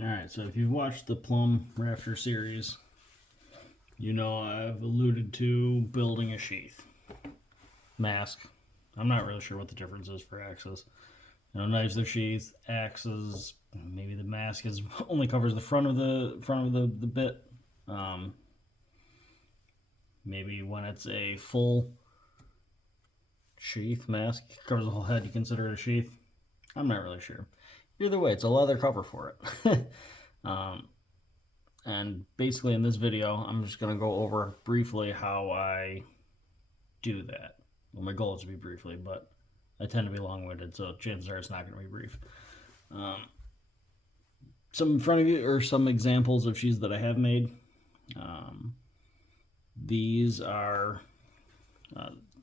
Alright, so if you've watched the Plum Rafter series, you know I've alluded to building a sheath. Mask. I'm not really sure what the difference is for axes. You know, knives are sheath, axes, maybe the mask is only covers the front of the bit. Maybe when it's a full sheath mask, covers the whole head, you consider it a sheath. I'm not really sure. Either way, it's a leather cover for it. And basically in this video, I'm just going to go over briefly how I do that. Well, my goal is to be briefly, but I tend to be long-winded, so chances are it's not going to be brief. Some in front of you are some examples of sheaths that I have made. These are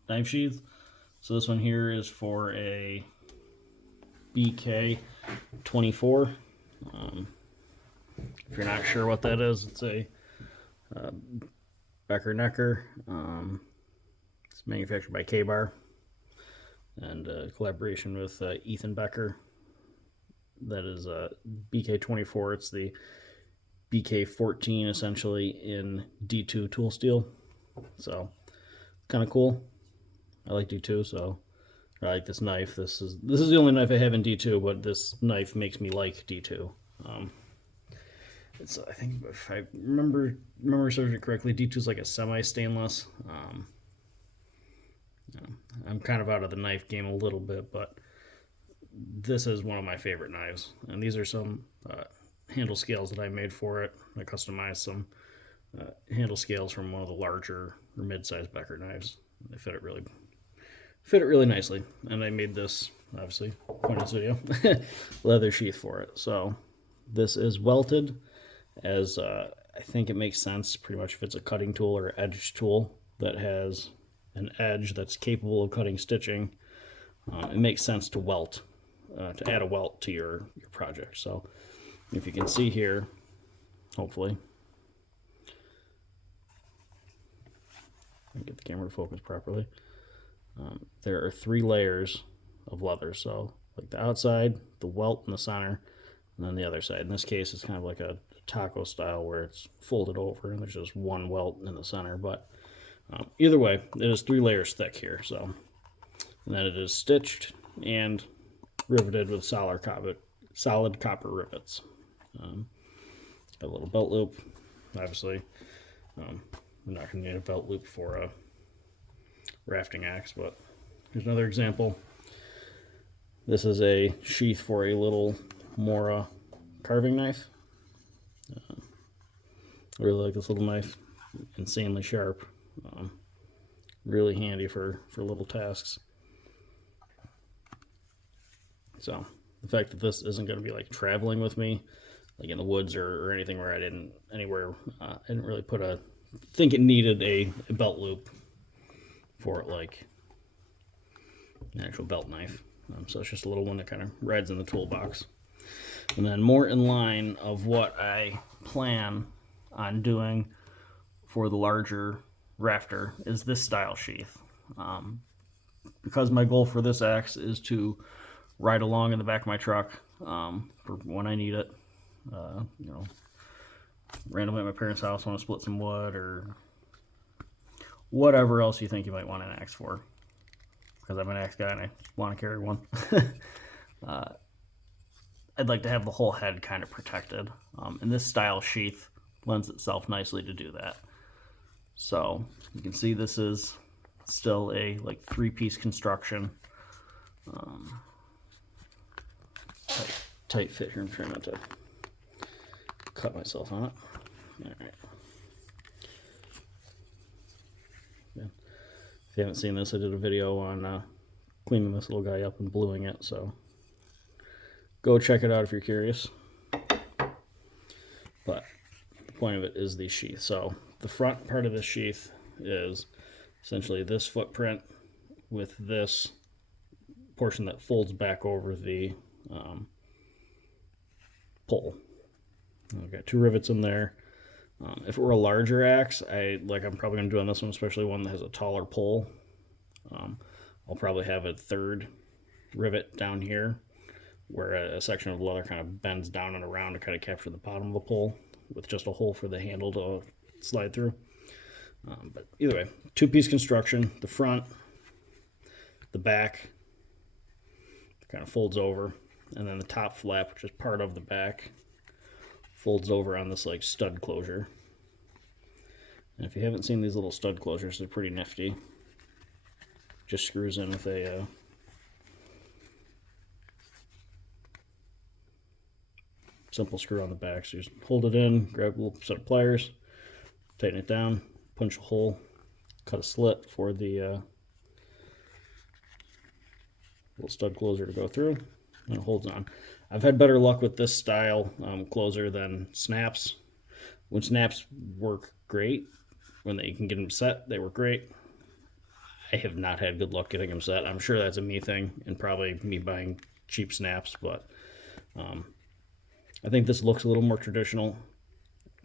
knife sheaths. So this one here is for a BK 24. If you're not sure what that is, it's a Becker Necker. It's manufactured by K-Bar and collaboration with Ethan Becker. That is BK 24. It's the BK 14 essentially in D2 tool steel. So kind of cool. I like D2, so I like this knife. This is the only knife I have in D2, but this knife makes me like D2. It's, I think if I remember serving it correctly, D2 is like a semi-stainless. I'm kind of out of the knife game a little bit, but this is one of my favorite knives. And these are some handle scales that I made for it. I customized some handle scales from one of the larger or mid-sized Becker knives. They fit it really nicely. And I made this, obviously, point this video, leather sheath for it. So this is welted, as I think it makes sense pretty much if it's a cutting tool or edge tool that has an edge that's capable of cutting stitching. It makes sense to welt, to add a welt to your project. So if you can see here, hopefully, get the camera to focus properly. There are 3 layers of leather. So like the outside, the welt in the center, and then the other side. In this case, it's kind of like a taco style where it's folded over and there's just one welt in the center. But either way, it is 3 layers thick here. So, and then it is stitched and riveted with solid copper rivets. Got a little belt loop. Obviously, we're not going to need a belt loop for a rafting axe, but here's another example. This is a sheath for a little Mora carving knife. I really like this little knife, insanely sharp, really handy for little tasks. So the fact that this isn't going to be like traveling with me, like in the woods or anything where I didn't really think it needed a belt loop for it, like an actual belt knife. So it's just a little one that kind of rides in the toolbox. And then more in line of what I plan on doing for the larger rafter is this style sheath. Because my goal for this axe is to ride along in the back of my truck for when I need it. You know, randomly at my parents' house, want to split some wood or whatever else you think you might want an axe for. Because I'm an axe guy and I want to carry one. I'd like to have the whole head kind of protected. And this style sheath lends itself nicely to do that. So you can see this is still a like 3-piece construction. Tight fit here. I'm trying not to cut myself on it. All right. Yeah. If you haven't seen this, I did a video on cleaning this little guy up and bluing it, so go check it out if you're curious. But the point of it is the sheath. So the front part of the sheath is essentially this footprint with this portion that folds back over the pole. I've got 2 rivets in there. If it were a larger axe, I'm probably going to do on this one, especially one that has a taller pole. I'll probably have a 3rd rivet down here where a section of leather kind of bends down and around to kind of capture the bottom of the pole with just a hole for the handle to slide through. But either way, two-piece construction. The front, the back kind of folds over, and then the top flap, which is part of the back, folds over on this like stud closure. And if you haven't seen these little stud closures, they're pretty nifty. Just screws in with a simple screw on the back. So you just hold it in, grab a little set of pliers, tighten it down, punch a hole, cut a slit for the little stud closer to go through, and it holds on. I've had better luck with this style closer than snaps. When snaps work great, when you can get them set, they work great. I have not had good luck getting them set. I'm sure that's a me thing and probably me buying cheap snaps, but I think this looks a little more traditional,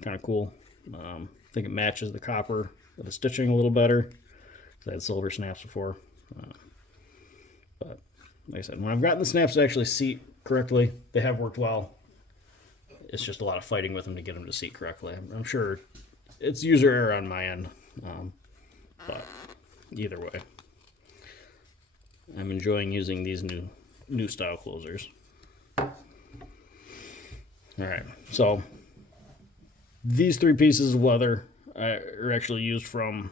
kind of cool. I think it matches the copper with the stitching a little better. I had silver snaps before. But like I said, when I've gotten the snaps to actually seat correctly, they have worked well. It's just a lot of fighting with them to get them to seat correctly. I'm sure it's user error on my end. But either way, I'm enjoying using these new style closers. All right, so these three pieces of leather are actually used from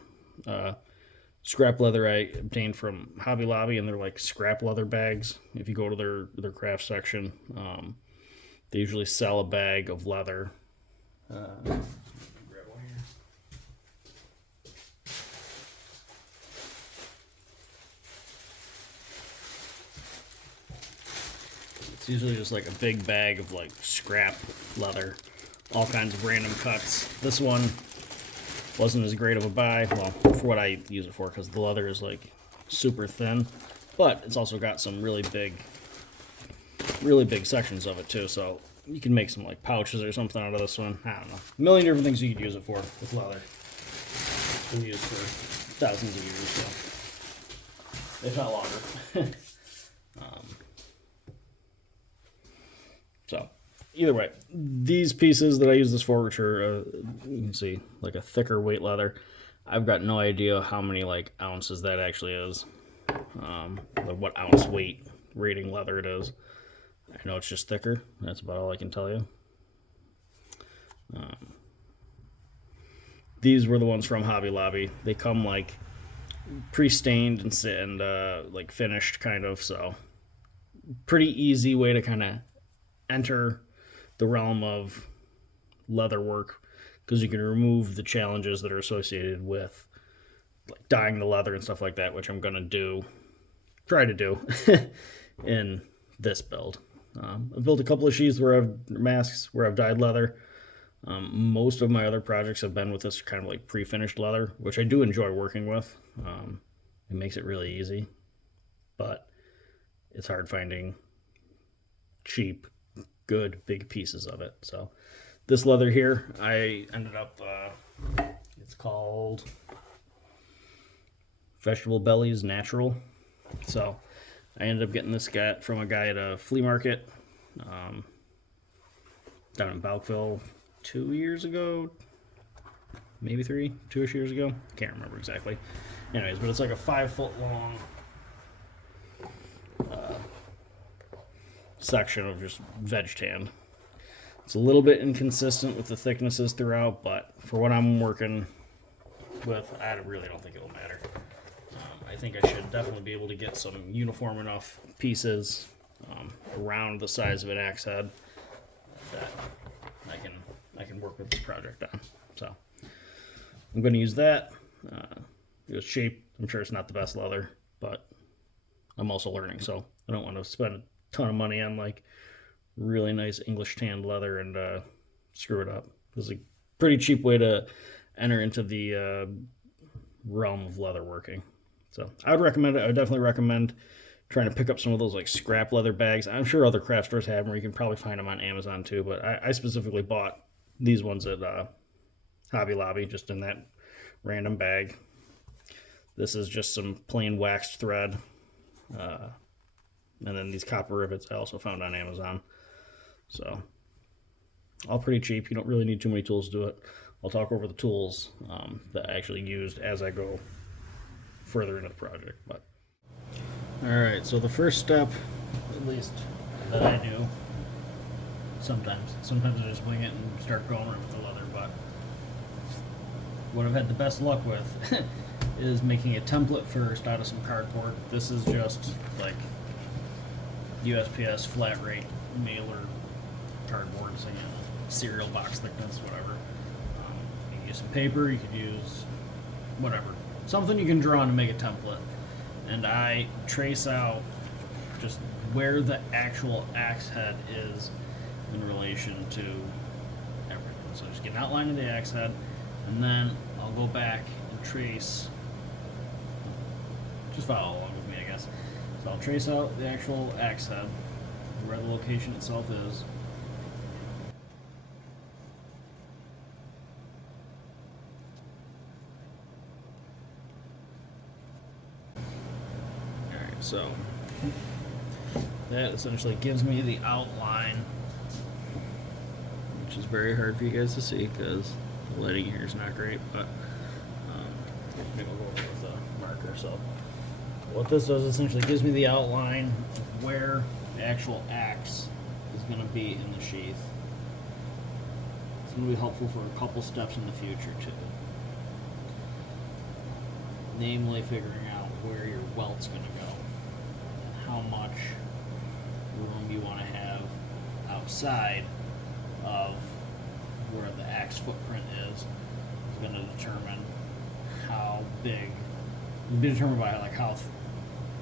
scrap leather I obtained from Hobby Lobby, and they're like scrap leather bags. If you go to their craft section, they usually sell a bag of leather. It's usually just like a big bag of like scrap leather, all kinds of random cuts. This one wasn't as great of a buy, well, for what I use it for, because the leather is like super thin, but it's also got some really big sections of it too, so you can make some like pouches or something out of this one. I don't know, a million different things you could use it for with leather. It's been used for thousands of years, so if not longer. So either way, these pieces that I use this for, which are you can see like a thicker weight leather, I've got no idea how many like ounces that actually is, what ounce weight rating leather it is. I know it's just thicker. That's about all I can tell you. These were the ones from Hobby Lobby. They come like pre-stained and like finished kind of, so pretty easy way to kind of enter the realm of leather work, because you can remove the challenges that are associated with like dyeing the leather and stuff like that, which I'm gonna try to do in this build. I've built a couple of sheaths masks where I've dyed leather. Most of my other projects have been with this kind of like pre-finished leather, which I do enjoy working with. It makes it really easy, but it's hard finding cheap, good, big pieces of it. So this leather here, I ended up, it's called Vegetable Bellies Natural. So I ended up getting this from a guy at a flea market down in Balkville 2 years ago, maybe 2-ish years ago. Can't remember exactly. Anyways, but it's like a 5-foot long section of just veg tan. It's a little bit inconsistent with the thicknesses throughout, but for what I'm working with, I really don't think it'll matter. I think I should definitely be able to get some uniform enough pieces around the size of an axe head that I can work with this project on. So I'm going to use that. It was cheap. I'm sure it's not the best leather, but I'm also learning, so I don't want to spend a ton of money on like really nice English tanned leather and screw it up. This is a pretty cheap way to enter into the realm of leather working. So I would recommend it. I would definitely recommend trying to pick up some of those like scrap leather bags. I'm sure other craft stores have them, or you can probably find them on Amazon too, but I specifically bought these ones at Hobby Lobby, just in that random bag. This is just some plain waxed thread, And then these copper rivets I also found on Amazon. So, all pretty cheap. You don't really need too many tools to do it. I'll talk over the tools that I actually used as I go further into the project. But alright, so the first step, at least that I do, sometimes I just wing it and start going with the leather, but what I've had the best luck with is making a template first out of some cardboard. This is just like USPS flat rate mailer cardboard, so cereal box thickness, whatever. You can use some paper, you could use whatever. Something you can draw on to make a template. And I trace out just where the actual axe head is in relation to everything. So just get an outline of the axe head, and then I'll go back and trace. Just follow along with me, I guess. So I'll trace out the actual axe head, where the location itself is. Alright, so that essentially gives me the outline, which is very hard for you guys to see because the lighting here is not great, but maybe I'll go over with a marker. So what this does essentially gives me the outline of where the actual axe is going to be in the sheath. It's going to be helpful for a couple steps in the future too. Namely, figuring out where your welt's going to go and how much room you want to have outside of where the axe footprint is going to determine how big. It'll be determined by like how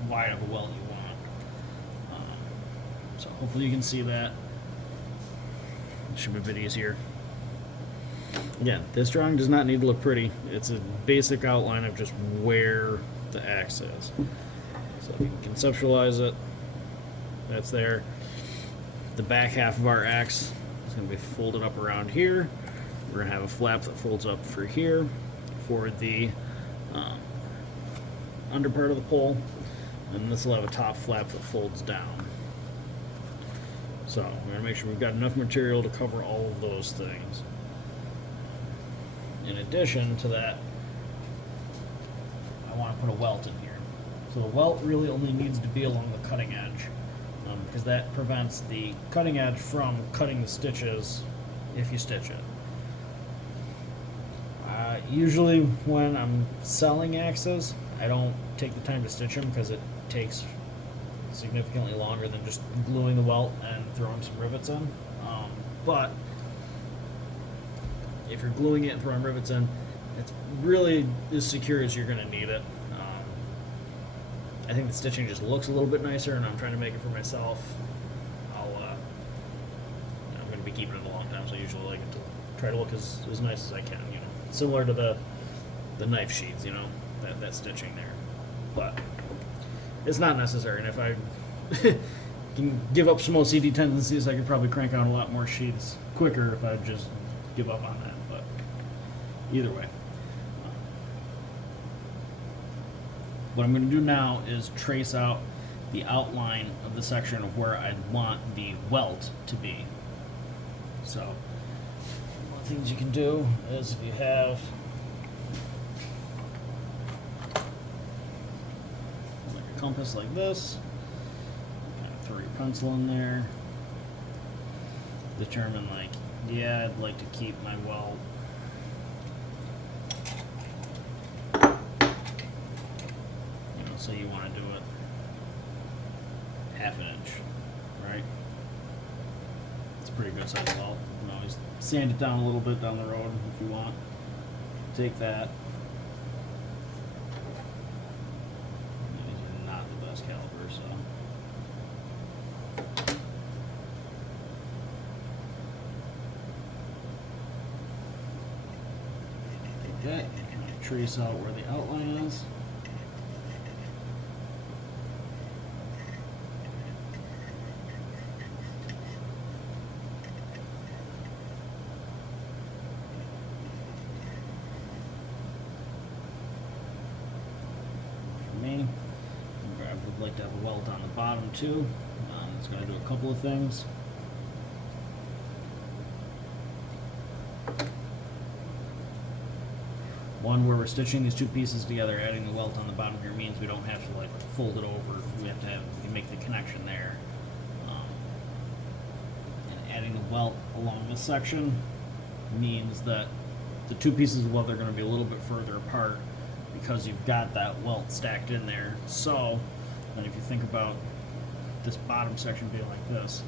wide of a welt you want. So hopefully you can see that. It should be a bit easier. Again, this drawing does not need to look pretty. It's a basic outline of just where the axe is. So if you can conceptualize it, that's there. The back half of our axe is going to be folded up around here. We're going to have a flap that folds up for here for the under part of the pole, and this will have a top flap that folds down. So we're going to make sure we've got enough material to cover all of those things. In addition to that, I want to put a welt in here. So the welt really only needs to be along the cutting edge, because that prevents the cutting edge from cutting the stitches if you stitch it. Usually when I'm selling axes, I don't take the time to stitch them because it takes significantly longer than just gluing the welt and throwing some rivets in. But if you're gluing it and throwing rivets in, it's really as secure as you're going to need it. I think the stitching just looks a little bit nicer, and I'm trying to make it for myself. I'm going to be keeping it a long time, so I usually like it to try to look as nice as I can, you know. Similar to the knife sheaths, you know, that stitching there. But it's not necessary, and if I can give up some OCD tendencies, I could probably crank out a lot more sheaths quicker if I just give up on that. But either way, what I'm going to do now is trace out the outline of the section of where I'd want the welt to be. So one of the things you can do is if you have like a compass like this, kind of throw your pencil in there, determine like, yeah, I'd like to keep my welt so you want to do it half an inch, right? It's a pretty good size welt. You can always sand it down a little bit down the road if you want. Take that. These are not the best caliber, so. Take that, and trace out where the outline is. Grab with like to have a welt on the bottom too. It's going to do a couple of things. One, where we're stitching these two pieces together, adding the welt on the bottom here means we don't have to like fold it over. We have to make the connection there. And adding the welt along this section means that the two pieces of leather are going to be a little bit further apart because you've got that welt stacked in there. So then if you think about this bottom section being like this,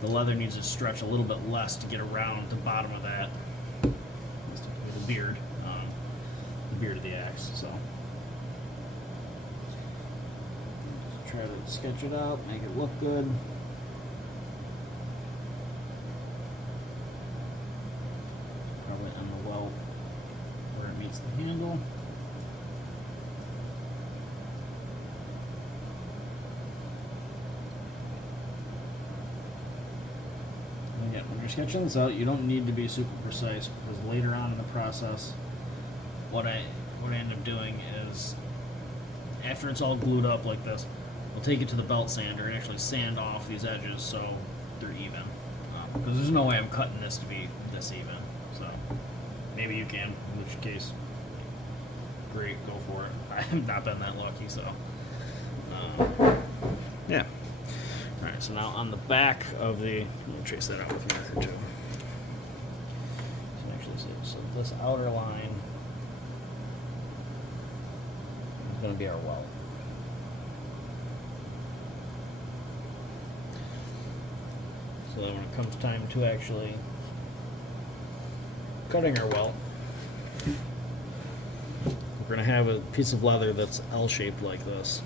the leather needs to stretch a little bit less to get around the bottom of that, the beard of the axe. So try to sketch it out, make it look good. Probably on the welt where it meets the handle. And again, when you're sketching this out, you don't need to be super precise because later on in the process, what I end up doing is, after it's all glued up like this, I'll take it to the belt sander and actually sand off these edges so they're even. Because there's no way I'm cutting this to be this even. So maybe you can, in which case, great, go for it. I have not been that lucky, so yeah. All right, so now on the back of the, let me trace that out with a marker too. So actually, so this outer line going to be our welt. So then when it comes time to actually cutting our welt, we're going to have a piece of leather that's L-shaped like this.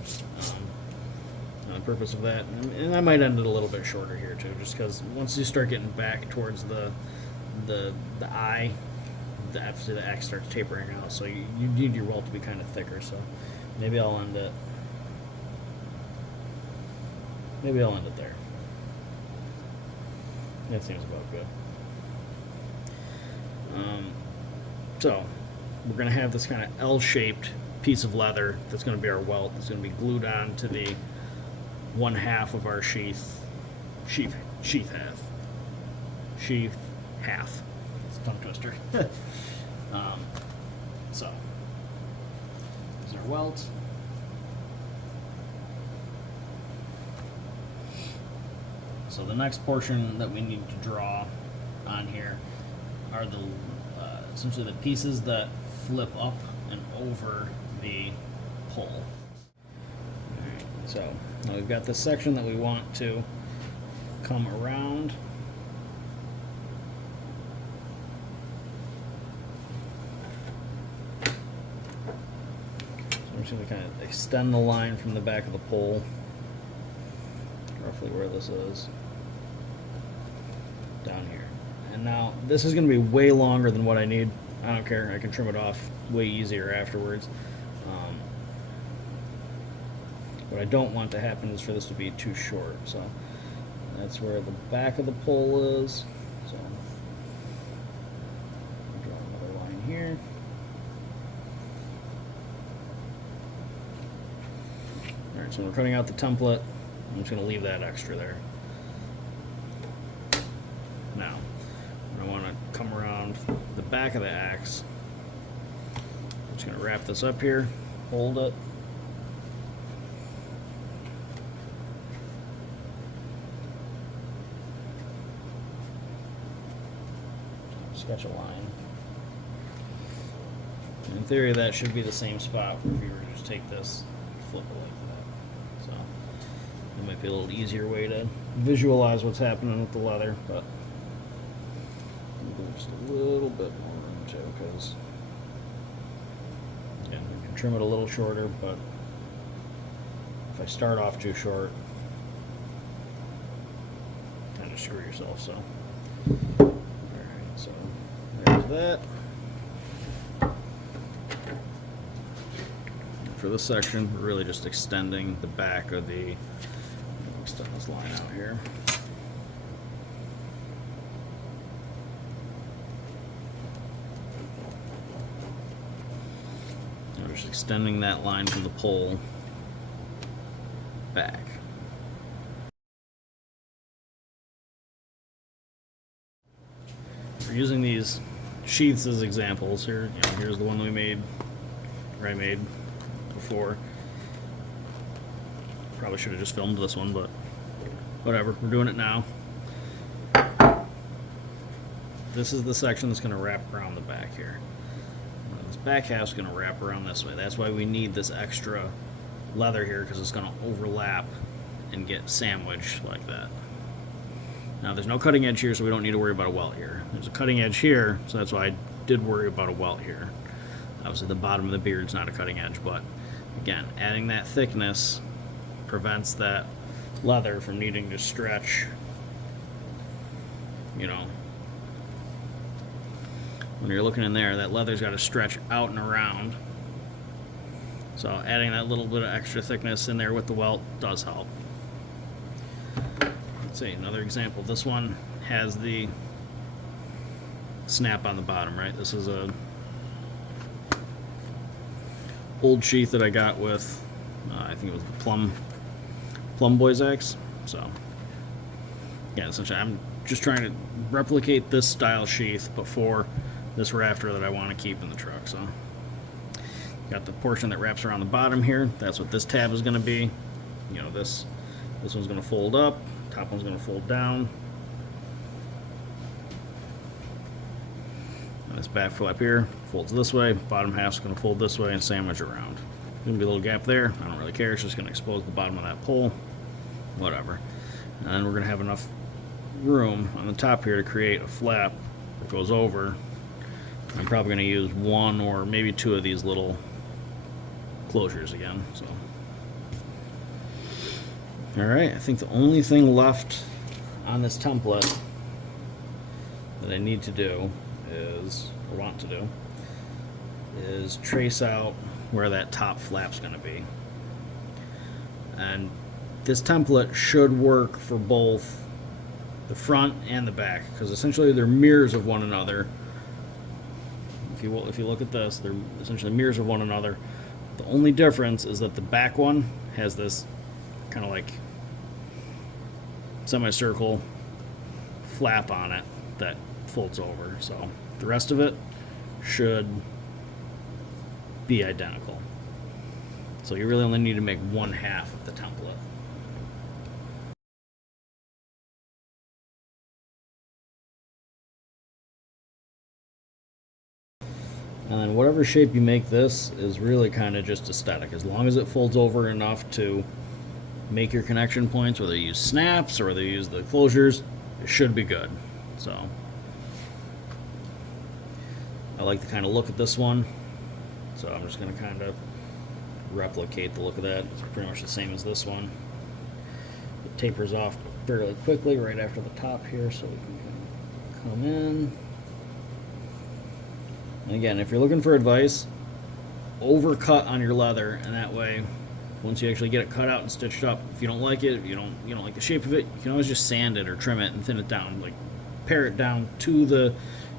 The purpose of that, and I might end it a little bit shorter here too, just because once you start getting back towards the eye, the X starts tapering out, so you need your welt to be kind of thicker. So maybe I'll end it there. That seems about good. So we're going to have this kind of L-shaped piece of leather that's going to be our welt. That's going to be glued on to the one half of our sheath half. It's a tongue twister. So there's our welt. So the next portion that we need to draw on here are the essentially the pieces that flip up and over the pole. Alright, so now we've got this section that we want to come around. So I'm just going to kind of extend the line from the back of the pole, roughly where this is, down here. And now this is going to be way longer than what I need. I don't care, I can trim it off way easier afterwards. What I don't want to happen is for this to be too short. So that's where the back of the pole is. So I'll draw another line here. Alright, so when we're cutting out the template, I'm just going to leave that extra there. Now, I want to come around the back of the axe. I'm just going to wrap this up here, hold it. Sketch a line. In theory, that should be the same spot if you were to just take this and flip it like that. So it might be a little easier way to visualize what's happening with the leather, but just a little bit more room too, because again, we can trim it a little shorter, but if I start off too short, kind of screw yourself. So so there's that. For this section, we're really just extending the back of the, extend this line out here. We're just extending that line from the pole back. We're using these sheaths as examples here. Here's the one that we made, or I made before. Probably should have just filmed this one, but whatever. We're doing it now. This is the section that's going to wrap around the back here. This back half's going to wrap around this way. That's why we need this extra leather here, because it's going to overlap and get sandwiched like that. Now there's no cutting edge here, so we don't need to worry about a welt here. There's a cutting edge here, so that's why I did worry about a welt here. Obviously the bottom of the beard's not a cutting edge, but again, adding that thickness prevents that leather from needing to stretch, you know. When you're looking in there, that leather's got to stretch out and around. So adding that little bit of extra thickness in there with the welt does help. Let's see, another example. This one has the snap on the bottom, right? This is a old sheath that I got with, I think it was the Plum Boys X. So yeah, essentially I'm just trying to replicate this style sheath before this rafter that I want to keep in the truck. So got the portion that wraps around the bottom here. That's what this tab is going to be. You know, this one's going to fold up, top one's going to fold down, and this back flap here folds this way, bottom half's going to fold this way and sandwich around. There's going to be a little gap there. I don't really care. It's just going to expose the bottom of that pole. Whatever. And then we're going to have enough room on the top here to create a flap that goes over. I'm probably going to use one or maybe two of these little closures again. So, all right, I think the only thing left on this template that I need to do is, or want to do, is trace out where that top flap's going to be. And this template should work for both the front and the back, because essentially they're mirrors of one another. If you look at this, they're essentially mirrors of one another. The only difference is that the back one has this kind of like semicircle flap on it that folds over. So the rest of it should be identical. So you really only need to make one half of the template. And then whatever shape you make this is really kind of just aesthetic. As long as it folds over enough to make your connection points, whether you use snaps or whether you use the closures, it should be good. So I like to kind of look at this one. So I'm just going to kind of replicate the look of that. It's pretty much the same as this one. It tapers off fairly quickly right after the top here, so we can come in. And again, if you're looking for advice, overcut on your leather, and that way, once you actually get it cut out and stitched up, if you don't like it, if you don't like the shape of it, you can always just sand it or trim it and thin it down, like pare it down to the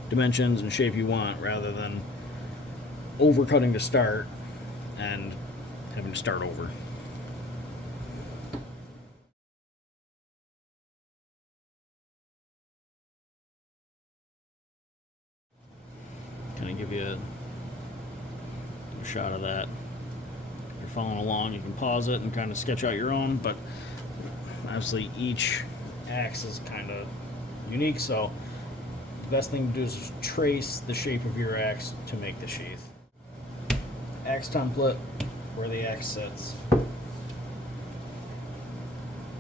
dimensions and shape you want, rather than overcutting to start and having to start over. Kind of give you a shot of that. If you're following along, you can pause it and kind of sketch out your own, but obviously each axe is kind of unique, so the best thing to do is just trace the shape of your axe to make the sheath. Axe template, where the axe sits.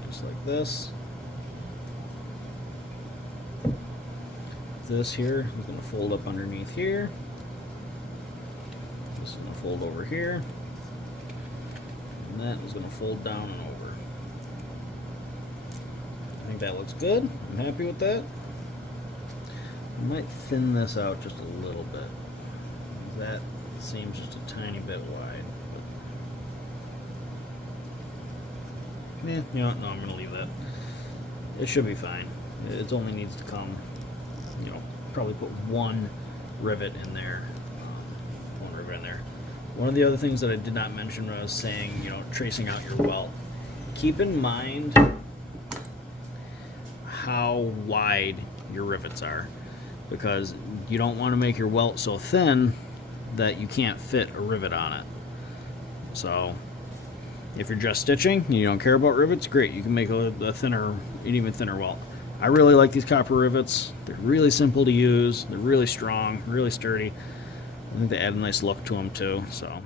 Just like this. This here is going to fold up underneath here. This is going to fold over here. And that is going to fold down and over. I think that looks good. I'm happy with that. I might thin this out just a little bit. That seems just a tiny bit wide. But yeah, you know what? No, I'm going to leave that. It should be fine. It only needs to come, you know, probably put one rivet in there. One of the other things that I did not mention when I was saying, you know, tracing out your welt. keep in mind how wide your rivets are, because you don't want to make your welt so thin that you can't fit a rivet on it. So if you're just stitching and you don't care about rivets, great, you can make a thinner, an even thinner welt. I really like these copper rivets. They're really simple to use, they're really strong, really sturdy. I think they add a nice look to them too. So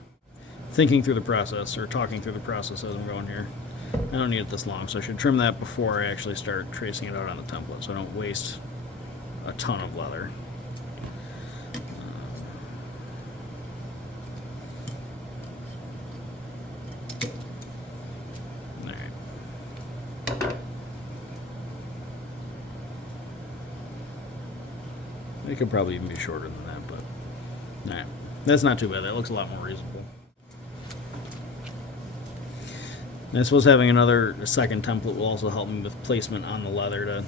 thinking through the process, or talking through the process as I'm going here. I don't need it this long, so I should trim that before I actually start tracing it out on the template so I don't waste a ton of leather. Alright. It could probably even be shorter than that, but alright. That's not too bad. That looks a lot more reasonable. And I suppose having a second template will also help me with placement on the leather to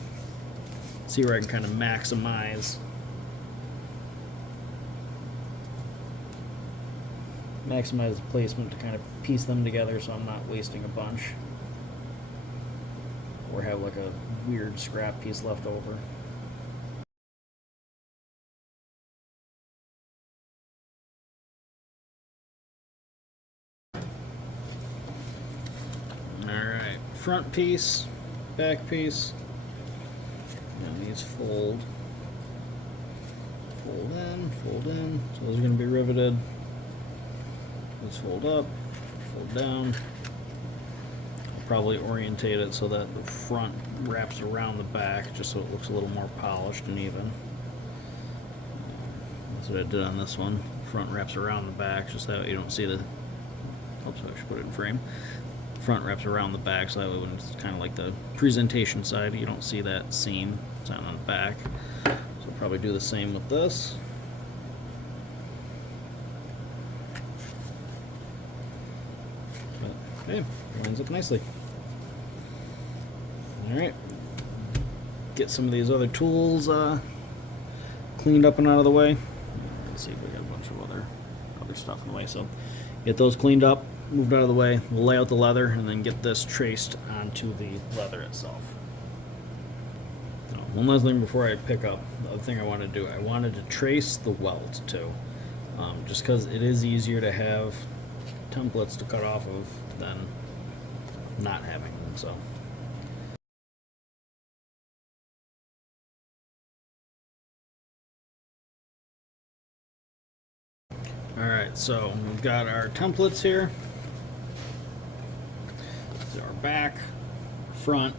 see where I can kind of maximize the placement to kind of piece them together so I'm not wasting a bunch or have like a weird scrap piece left over. Alright, front piece, back piece. Now these fold in. So those are going to be riveted. Let's fold up, fold down. I'll probably orientate it so that the front wraps around the back, just so it looks a little more polished and even. That's what I did on this one. Front wraps around the back, just that way you don't see the. Oops, I should put it in frame. Front wraps around the back, so that way when it's kind of like the presentation side, you don't see that seam. It's on the back. So I'll probably do the same with this. But, okay, lines up nicely. Alright. Get some of these other tools cleaned up and out of the way. Let's see if we got a bunch of other stuff in the way. So get those cleaned up, moved out of the way. We'll lay out the leather and then get this traced onto the leather itself. Now, one last thing before I pick up, the other thing I wanted to do, I wanted to trace the welt too. Just because it is easier to have templates to cut off of than not having them. So. Alright, so we've got our templates here. So our back, front,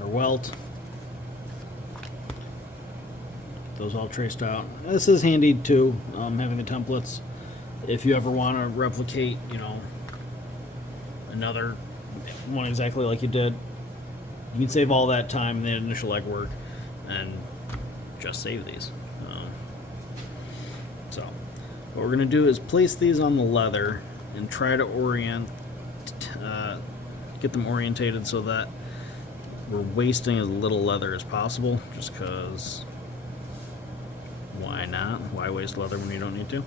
our welt. Those all traced out. This is handy too, having the templates. If you ever want to replicate, another one exactly like you did, you can save all that time, the initial legwork, and just save these. So what we're going to do is place these on the leather and try to get them orientated so that we're wasting as little leather as possible, just because why not? Why waste leather when you don't need to?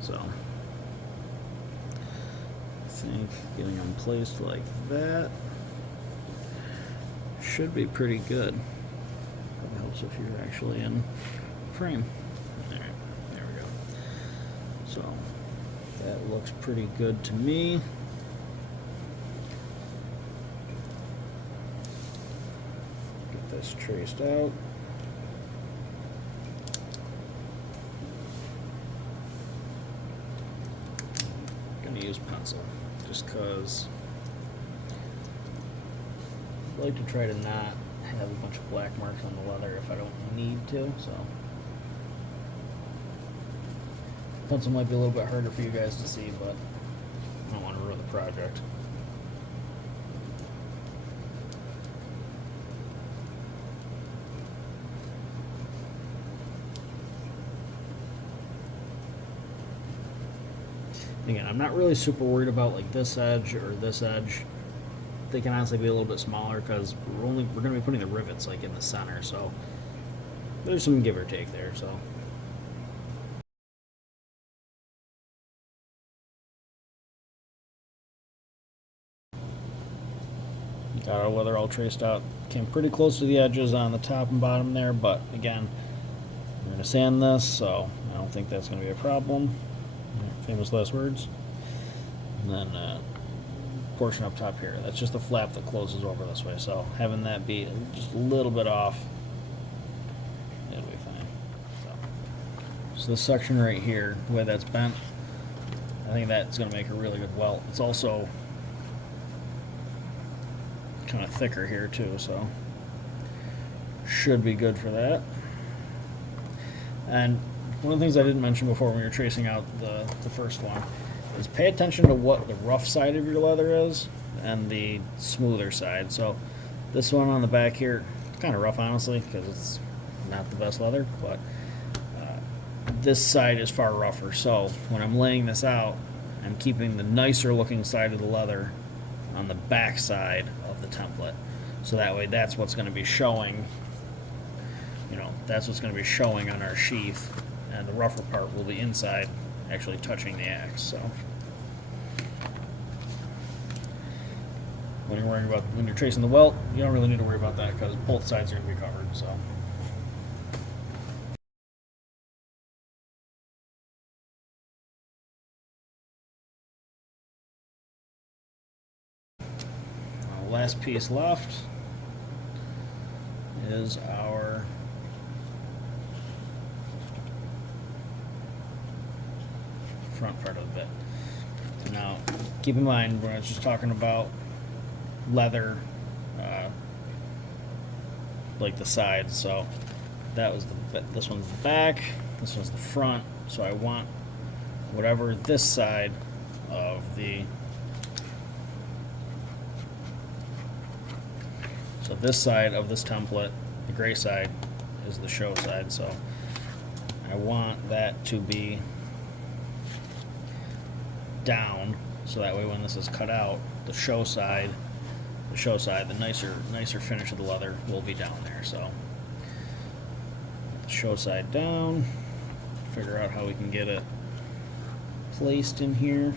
So I think getting them placed like that should be pretty good. Probably helps if you're actually in frame. Alright, there we go. So that looks pretty good to me. Get this traced out. Use pencil just because I like to try to not have a bunch of black marks on the leather if I don't need to. So pencil might be a little bit harder for you guys to see, but I don't want to ruin the project. Again, I'm not really super worried about like this edge or this edge. They can honestly be a little bit smaller because we're going to be putting the rivets like in the center, so there's some give or take there. So. Got our leather all traced out. Came pretty close to the edges on the top and bottom there, but again, we're going to sand this, so I don't think that's going to be a problem. Famous last words. And then portion up top here, that's just a flap that closes over this way, so having that be just a little bit off, it'll be fine. So this section right here, the way that's bent, I think that's going to make a really good welt. It's also kind of thicker here too, so should be good for that. And one of the things I didn't mention before when we were tracing out the first one is pay attention to what the rough side of your leather is and the smoother side. So this one on the back here, it's kind of rough honestly because it's not the best leather, but this side is far rougher. So when I'm laying this out, I'm keeping the nicer looking side of the leather on the back side of the template. So that way that's what's going to be showing, that's what's going to be showing on our sheath, and the rougher part will be inside actually touching the axe. So when you're tracing the welt, you don't really need to worry about that because both sides are going to be covered. So last piece left is our front part of the bit. So now, keep in mind, we're just talking about leather, like the sides. So that was this one's the back, this one's the front. So I want whatever this side of this side of this template, the gray side, is the show side. So I want that to be down, so that way when this is cut out, the show side, the nicer finish of the leather will be down there. So show side down, figure out how we can get it placed in here.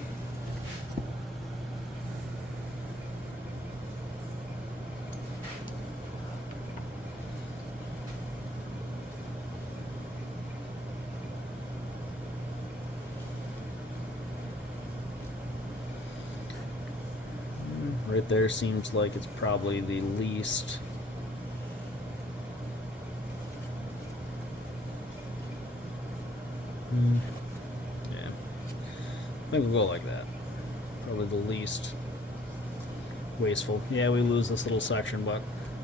Right there seems like it's probably the least. Yeah, I think we'll go like that. Probably the least wasteful. Yeah, we lose this little section, but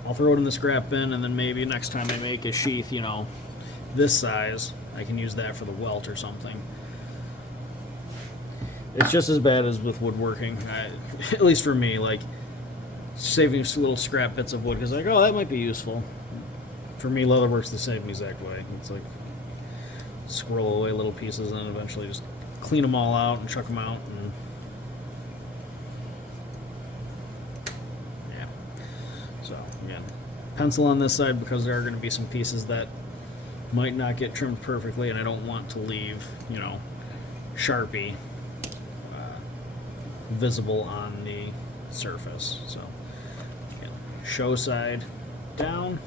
I'll throw it in the scrap bin, and then maybe next time I make a sheath, this size, I can use that for the welt or something. It's just as bad as with woodworking, at least for me. Like saving little scrap bits of wood because like, oh, that might be useful. For me, leather works the same exact way. It's like squirrel away little pieces and then eventually just clean them all out and chuck them out. And yeah. So again, pencil on this side because there are going to be some pieces that might not get trimmed perfectly, and I don't want to leave, Sharpie visible on the surface. So again, show side down,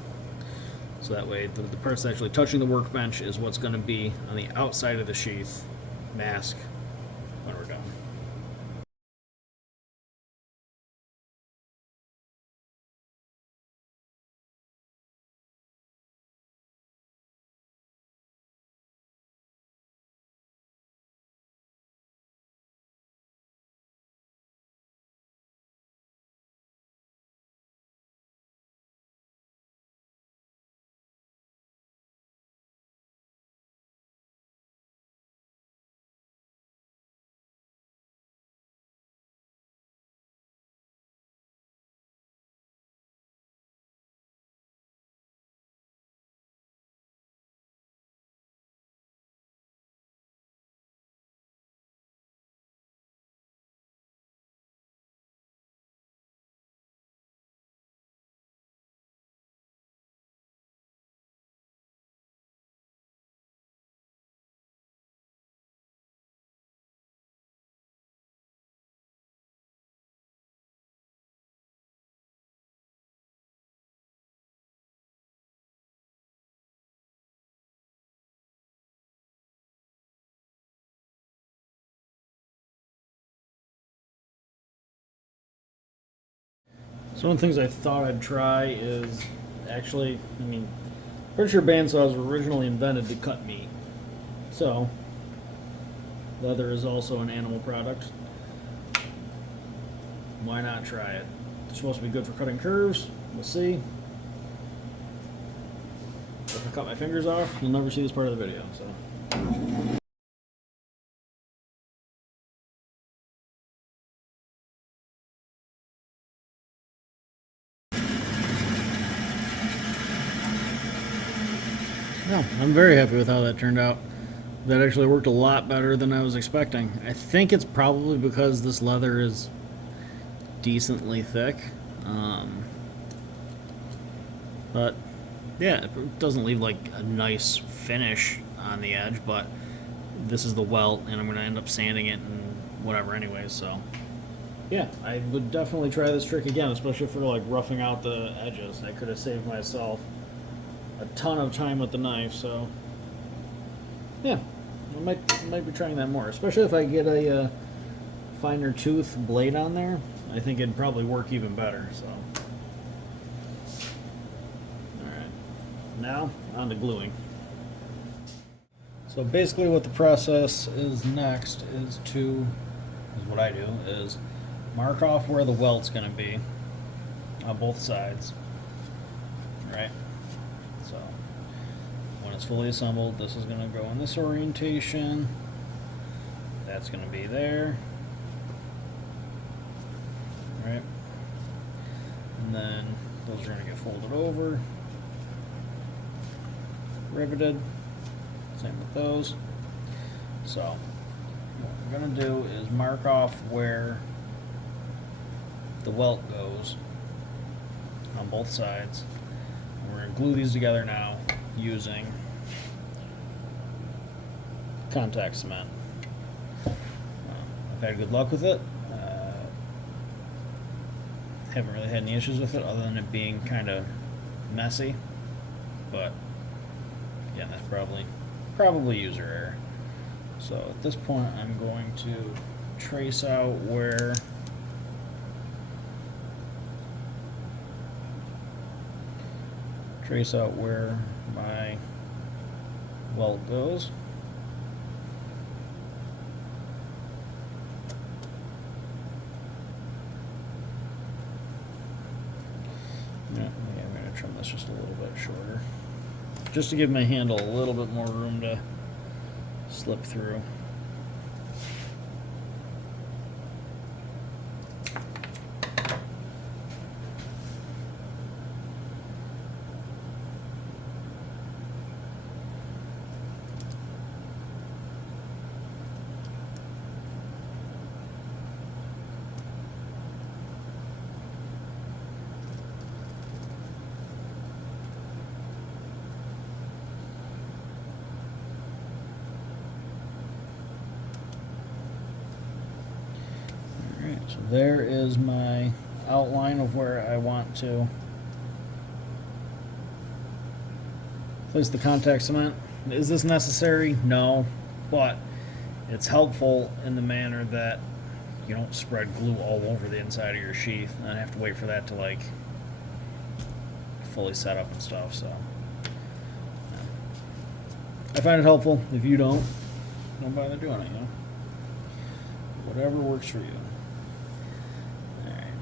so that way the part that's actually touching the workbench is what's going to be on the outside of the sheath mask when we're done. So one of the things I thought I'd try is actually, pretty sure bandsaws were originally invented to cut meat. So, leather is also an animal product. Why not try it? It's supposed to be good for cutting curves. We'll see. If I cut my fingers off, you'll never see this part of the video. So. No, I'm very happy with how that turned out. That actually worked a lot better than I was expecting. I think it's probably because this leather is decently thick. But yeah, it doesn't leave like a nice finish on the edge, but this is the welt and I'm going to end up sanding it and whatever anyways, so yeah, I would definitely try this trick again, especially for like roughing out the edges. I could have saved myself a ton of time with the knife, so yeah, I might be trying that more, especially if I get a finer tooth blade on there. I think it'd probably work even better. So alright, now on to gluing. So basically what the process is next is what I do is mark off where the welt's going to be on both sides, right? So when it's fully assembled, this is going to go in this orientation, that's going to be there, right? And then those are going to get folded over, riveted, same with those. So what we're going to do is mark off where the welt goes on both sides. And we're going to glue these together now using contact cement. I've had good luck with it. Haven't really had any issues with it other than it being kind of messy, but again, that's probably user error. So at this point I'm going to trace out where my welt goes. Yeah, I'm going to trim this just a little bit shorter, just to give my handle a little bit more room to slip through. So there is my outline of where I want to place the contact cement. Is this necessary? No, but it's helpful in the manner that you don't spread glue all over the inside of your sheath and have to wait for that to like fully set up and stuff. So I find it helpful. If you don't bother doing it, whatever works for you.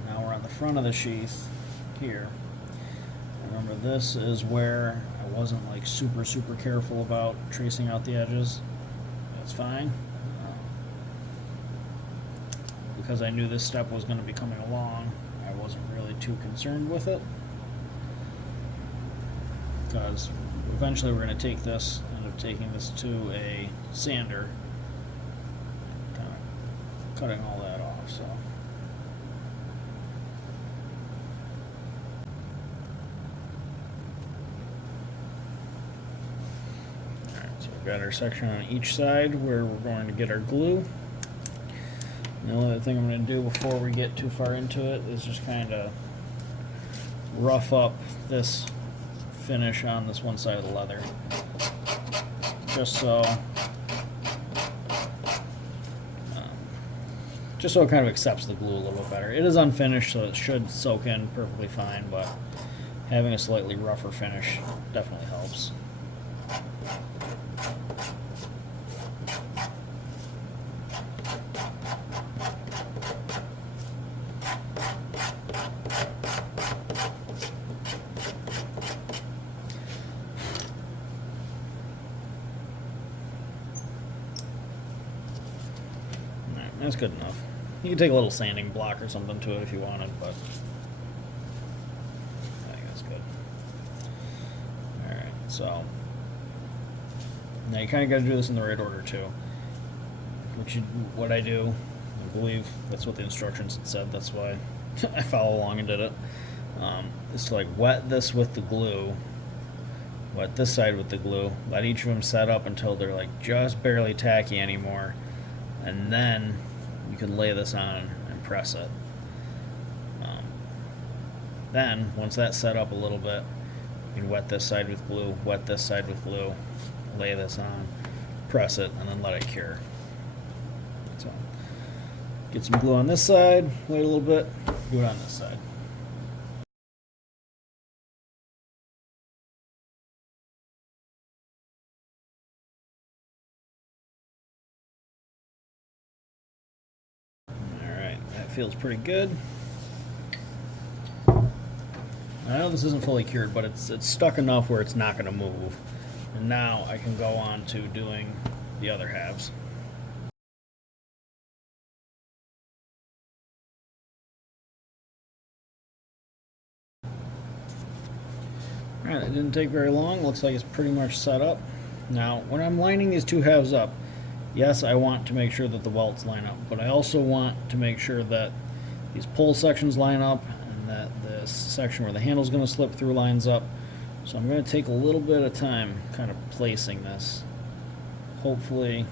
Now we're on the front of the sheath here. Remember, this is where I wasn't like super careful about tracing out the edges. That's fine. Because I knew this step was going to be coming along, I wasn't really too concerned with it. Because eventually we're going to end up taking this to a sander, kind of cutting all that off. So. We've got our section on each side where we're going to get our glue. And the only other thing I'm going to do before we get too far into it is just kind of rough up this finish on this one side of the leather, just so just so it kind of accepts the glue a little bit better. It is unfinished, so it should soak in perfectly fine, but having a slightly rougher finish definitely helps. That's good enough. You can take a little sanding block or something to it if you wanted, but I think that's good. Alright, so now you kind of got to do this in the right order too. What I do, I believe that's what the instructions had said, that's why I follow along and did it, is to like wet this with the glue, wet this side with the glue, let each of them set up until they're like just barely tacky anymore, and then you can lay this on and press it. Then, once that's set up a little bit, you can wet this side with glue, wet this side with glue, lay this on, press it, and then let it cure. So, get some glue on this side, wait a little bit, do it on this side. Alright, that feels pretty good. I know this isn't fully cured, but it's stuck enough where it's not going to move. And now I can go on to doing the other halves. Alright, it didn't take very long. Looks like it's pretty much set up. Now, when I'm lining these two halves up, yes, I want to make sure that the welts line up, but I also want to make sure that these pull sections line up and that this section where the handle's going to slip through lines up. So I'm going to take a little bit of time kind of placing this. Hopefully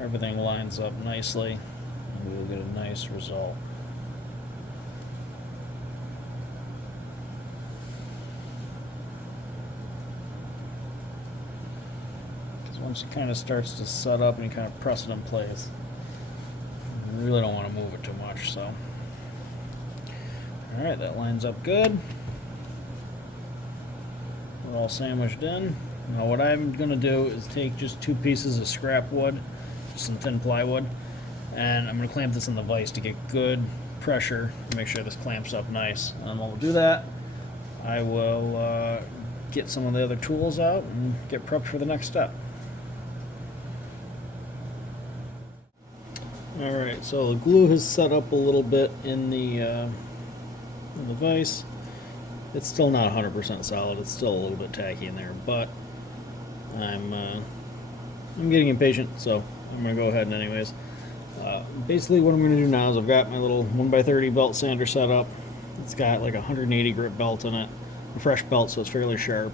everything lines up nicely and we will get a nice result. Because once it kind of starts to set up and you kind of press it in place, you really don't want to move it too much. So, alright, that lines up good. We're all sandwiched in. Now what I'm going to do is take just 2 pieces of scrap wood, just some thin plywood, and I'm going to clamp this in the vise to get good pressure to make sure this clamps up nice. And while we'll do that, I will get some of the other tools out and get prepped for the next step. Alright, so the glue has set up a little bit in the vise. It's still not 100% solid, it's still a little bit tacky in there, but I'm getting impatient, so I'm going to go ahead anyways. Basically what I'm going to do now is I've got my little 1x30 belt sander set up. It's got like a 180 grit belt in it, a fresh belt, so it's fairly sharp.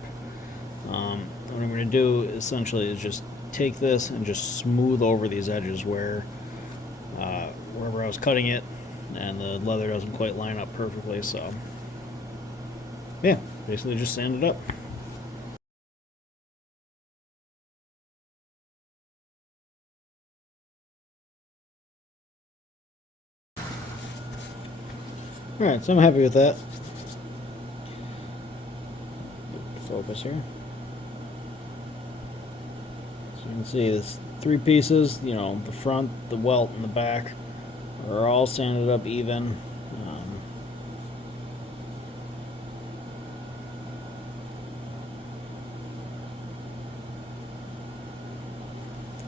What I'm going to do essentially is just take this and just smooth over these edges wherever I was cutting it, and the leather doesn't quite line up perfectly, so yeah, basically just sand it up. Alright, so I'm happy with that. Focus here. So you can see this 3 pieces, you know, the front, the welt, and the back are all sanded up even.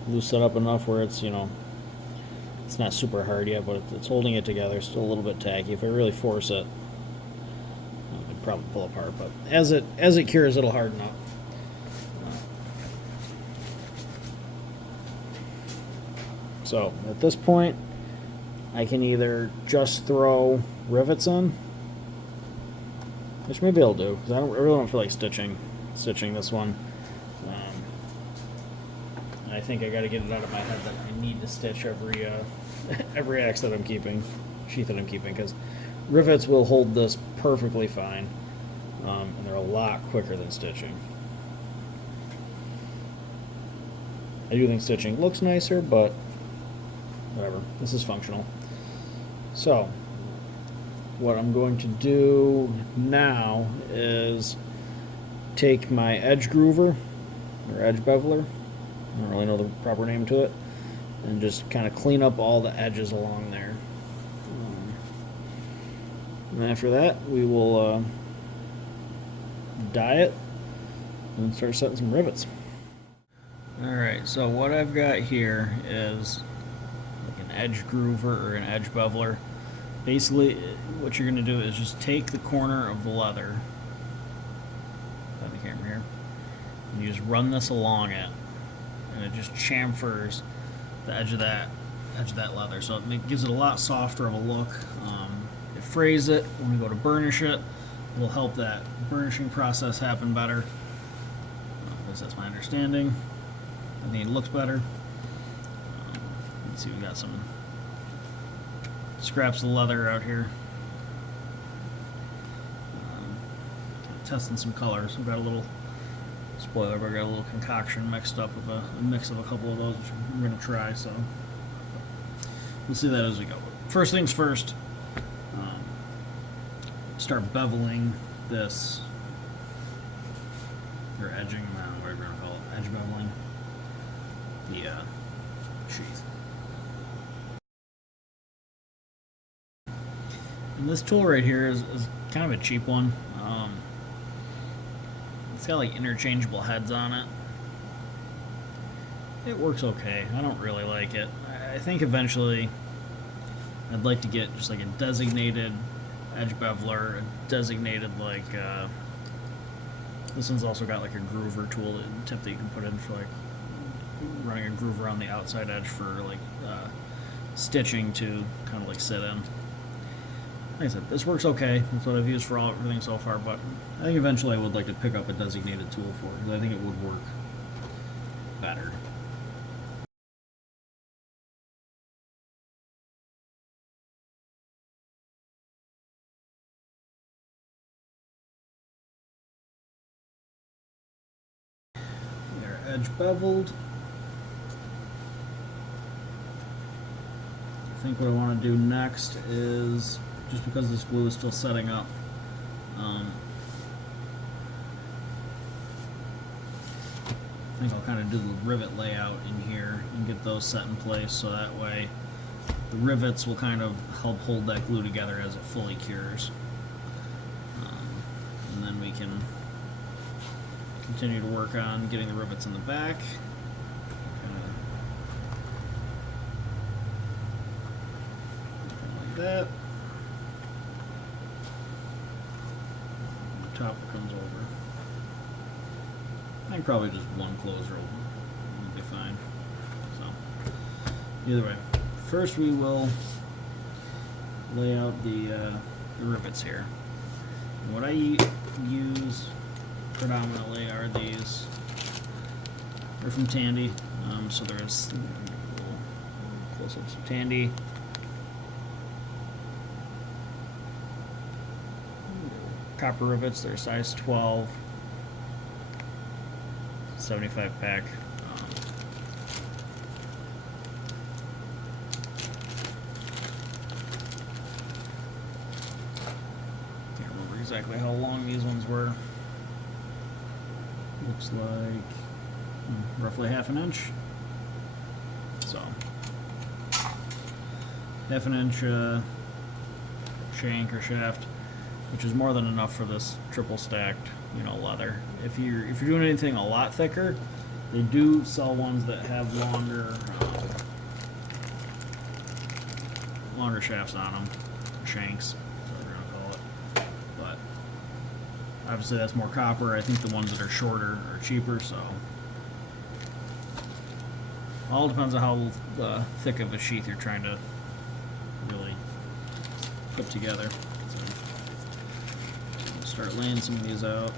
Loose it up enough where it's, you know, it's not super hard yet, but it's holding it together. Still a little bit tacky. If I really force it, it'd probably pull apart. But as it cures, it'll harden up. So at this point, I can either just throw rivets in, which maybe I'll do because I really don't feel like stitching this one. I think I got to get it out of my head that I need to stitch every axe that I'm keeping, sheath that I'm keeping, because rivets will hold this perfectly fine, and they're a lot quicker than stitching. I do think stitching looks nicer, but whatever. This is functional. So, what I'm going to do now is take my edge groover, or edge beveler, I don't really know the proper name to it, and just kind of clean up all the edges along there. And after that, we will die it and start setting some rivets. Alright, so what I've got here is like an edge groover or an edge beveler. Basically, what you're going to do is just take the corner of the leather, got the camera here, and you just run this along it, and it just chamfers the edge of that leather, so it gives it a lot softer of a look. It frays it when we go to burnish it. It will help that burnishing process happen better. At least that's my understanding. I think it looks better. Let's see, we got some scraps of leather out here. Testing some colors. We've got a little spoiler, but I got a little concoction mixed up with a mix of a couple of those, which we're going to try. So we'll see that as we go. First things first. Start beveling this, or edging, I don't know what we're going to call it, edge beveling the sheath. And this tool right here is kind of a cheap one. It's got like interchangeable heads on it. It works okay. I don't really like it. I think eventually I'd like to get just like a designated edge beveler, a designated like this one's also got like a groover tool, tip that you can put in for like running a groover on the outside edge for like stitching to kind of like sit in. Like I said, this works okay. That's what I've used for everything so far, but I think eventually I would like to pick up a designated tool for it, because I think it would work better. They're edge beveled. I think what I want to do next is, just because this glue is still setting up, I think I'll kind of do the rivet layout in here and get those set in place, so that way the rivets will kind of help hold that glue together as it fully cures. And then we can continue to work on getting the rivets in the back. Like that. Top that comes over. I think probably just one closer will be fine. So, either way, first we will lay out the rivets here. And what I use predominantly are these. They're from Tandy, so there's a little close-ups of Tandy. Copper rivets, they're size 12, 75 pack. Can't remember exactly how long these ones were. Looks like roughly ½ inch. So, ½ inch shank or shaft, which is more than enough for this triple stacked, leather. If you're doing anything a lot thicker, they do sell ones that have longer shafts on them, shanks, that's what we're gonna call it. But obviously that's more copper. I think the ones that are shorter are cheaper, so all depends on how thick of a sheath you're trying to really put together. Start laying some of these out.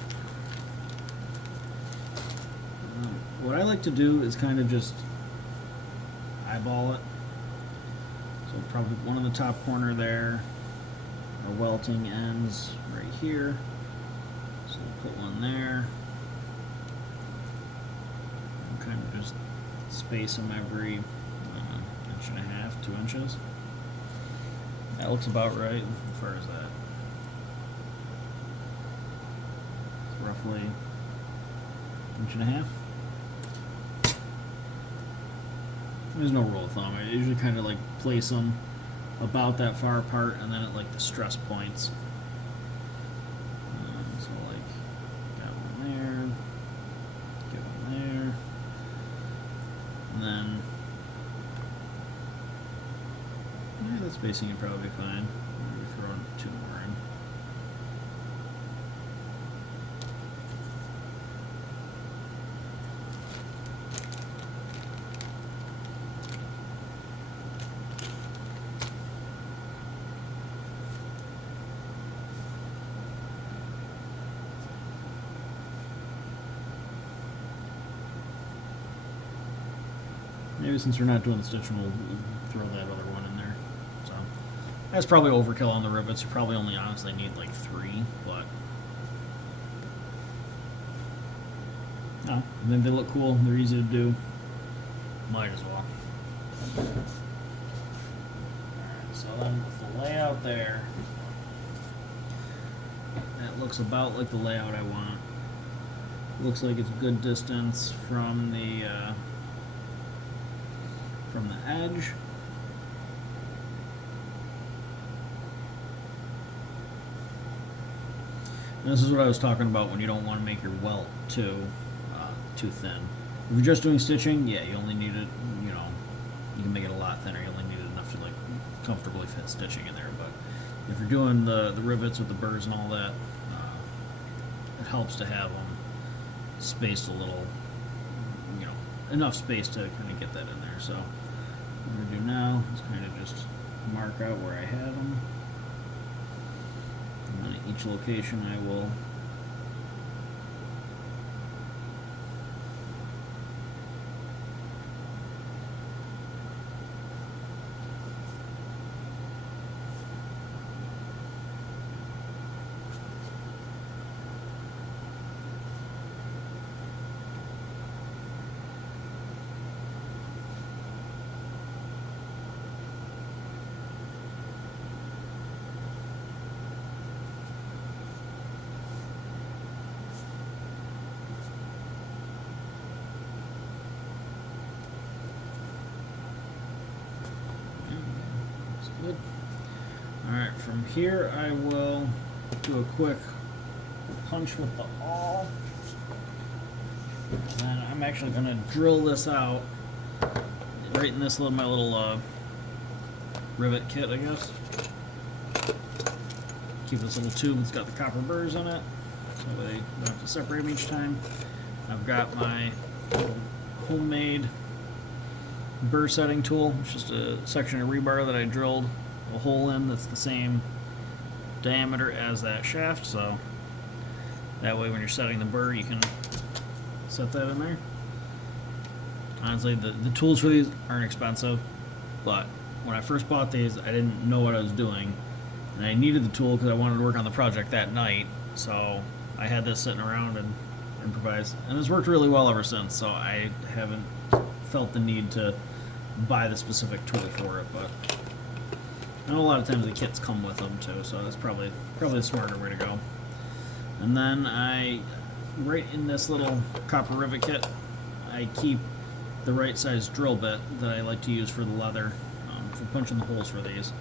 What I like to do is kind of just eyeball it. So probably one in the top corner there. Our welting ends right here. So we'll put one there. And kind of just space them every 1.5, 2 inches. That looks about right. How far is that? It's roughly 1.5 inches. There's no rule of thumb. I usually kind of like place them about that far apart, and then at like the stress points. So like, got one there, get one there, and then that spacing would probably be fine. Maybe throw 2 more in. Maybe since we're not doing the stitching, we'll throw that other one in there. So that's probably overkill on the rivets. You probably only honestly need like 3, but no, and then they look cool. They're easy to do. Might as well. Alright, so then with the layout there, that looks about like the layout I want. Looks like it's a good distance from the edge. And this is what I was talking about when you don't want to make your welt too thin. If you're just doing stitching, yeah, you only need it, you know, you can make it a lot thinner. You only need it enough to like comfortably fit stitching in there. But if you're doing the rivets with the burrs and all that, it helps to have them spaced a little, you know, enough space to kind of get that in there. So what I'm going to do now is kind of just mark out where I have them. And then at each location I will good. Alright, from here I will do a quick punch with the awl. And then I'm actually going to drill this out right in this little, my little rivet kit, I guess. Keep this little tube that's got the copper burrs in it, so they don't have to separate them each time. I've got my homemade burr setting tool. It's just a section of rebar that I drilled a hole in that's the same diameter as that shaft, so that way when you're setting the burr you can set that in there. Honestly, the tools for these aren't expensive, but when I first bought these I didn't know what I was doing, and I needed the tool because I wanted to work on the project that night, so I had this sitting around and improvised, and it's worked really well ever since, so I haven't felt the need to buy the specific tool for it. But I know a lot of times the kits come with them too, so that's probably the smarter way to go. And then right in this little copper rivet kit, I keep the right size drill bit that I like to use for the leather, for punching the holes for these.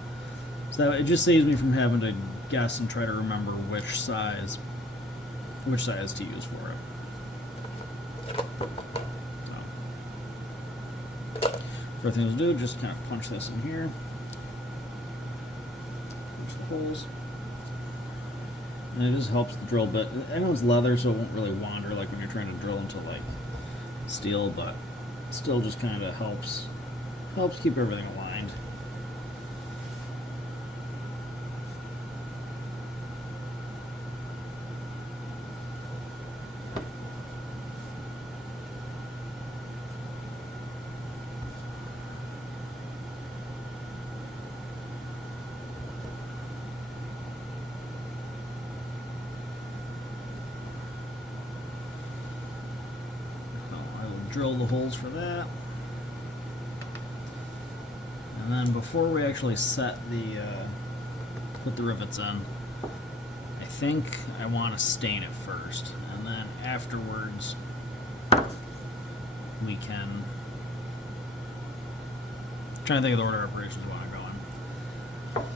So it just saves me from having to guess and try to remember which size to use for it. First thing to do, just kind of punch this in here. Punch the holes. And it just helps the drill bit. I know it's leather, so it won't really wander like when you're trying to drill into like steel, but it still just kind of helps keep everything aligned. Drill the holes for that. And then before we actually set the put the rivets in, I think I want to stain it first, and then afterwards we can. I'm trying to think of the order of operations we want to go in.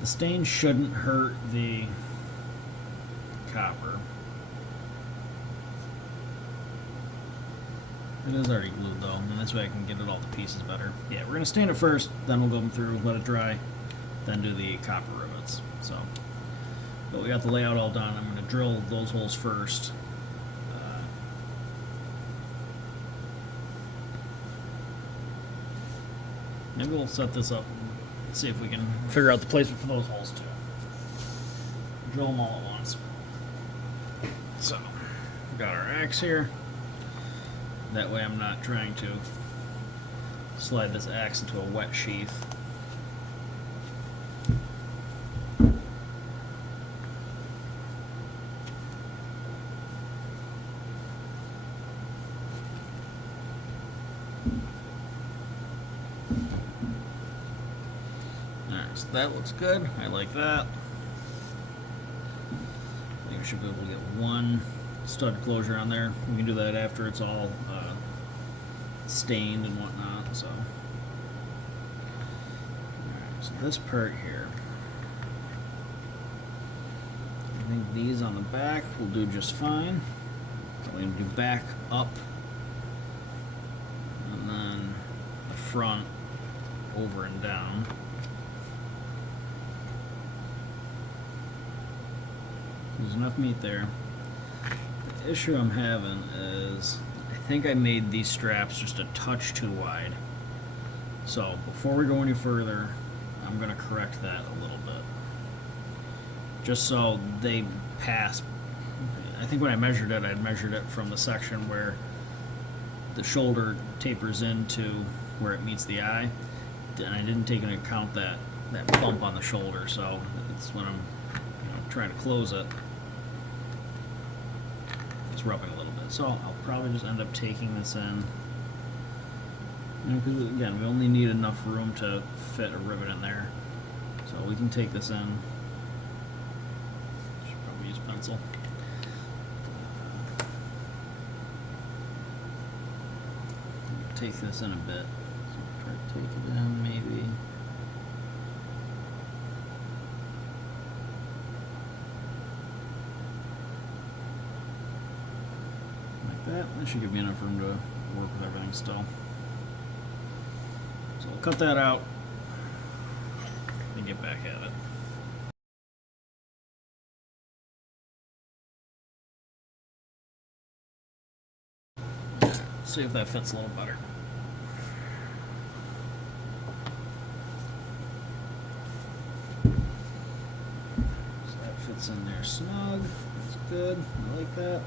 The stain shouldn't hurt the copper. It is already glued though, and this way I can get it all to pieces better. Yeah, we're gonna stain it first, then we'll go them through, let it dry, then do the copper rivets. So, but we got the layout all done. I'm gonna drill those holes first. Maybe we'll set this up and see if we can figure out the placement for those holes too. Drill them all at once. So, we've got our axe here. That way I'm not trying to slide this axe into a wet sheath. Alright, so that looks good. I like that. I think we should be able to get one stud closure on there. We can do that after it's all stained and whatnot. So, alright, so this part here, I think these on the back will do just fine. So we're going to do back up, and then the front over and down. There's enough meat there. The issue I'm having is I think I made these straps just a touch too wide. So before we go any further, I'm going to correct that a little bit. Just so they pass. I think when I measured it, I'd measured it from the section where the shoulder tapers into where it meets the eye. And I didn't take into account that bump on the shoulder. So it's when I'm trying to close it, it's rubbing a little bit. So I'll probably just end up taking this in. Because again, we only need enough room to fit a rivet in there. So we can take this in. Should probably use pencil. Take this in a bit. So try to take it in maybe. That should give me enough room to work with everything still. So I'll cut that out and get back at it. Let's see if that fits a little better. So that fits in there snug. That's good. I like that.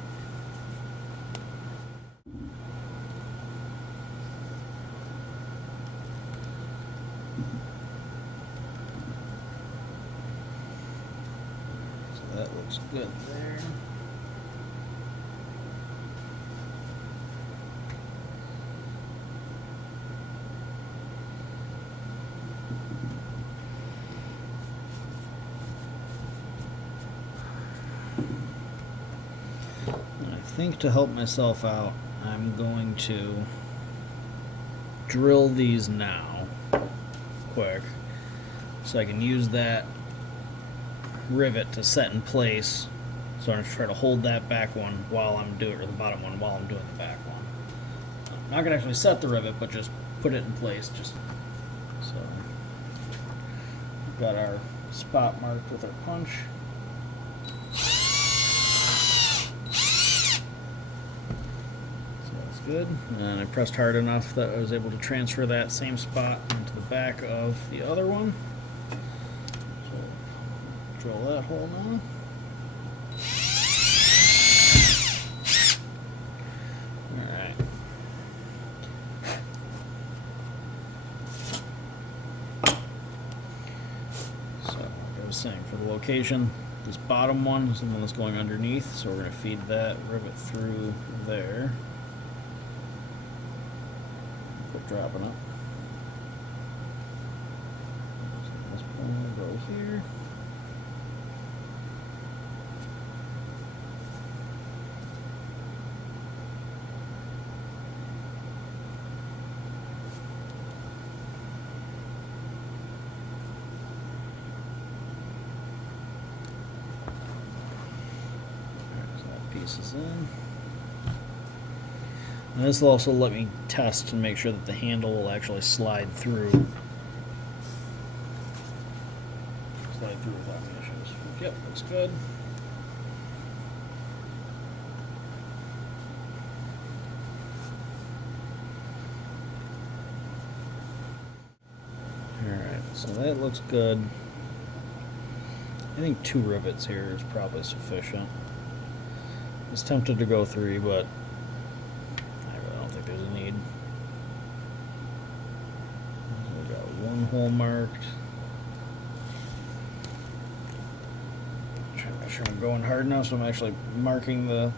That looks good there. And I think to help myself out, I'm going to drill these now, quick, so I can use that rivet to set in place. So I'm going to try to hold that back one while I'm doing, or the bottom one while I'm doing the back one. I'm not going to actually set the rivet, but just put it in place. Just so we've got our spot marked with our punch. So that's good. And I pressed hard enough that I was able to transfer that same spot into the back of the other one. Drill that hole now. Alright. So, like I was saying, for the location, this bottom one is the one that's going underneath, so we're going to feed that rivet through there. Quit dropping it. Go here. Pieces in. And this will also let me test and make sure that the handle will actually slide through. Slide through without any issues. Yep, looks good. Alright, so that looks good. I think 2 rivets here is probably sufficient. I was tempted to go 3, but I really don't think there's a need. We've got 1 hole marked. Trying to make sure I'm going hard enough so I'm actually marking the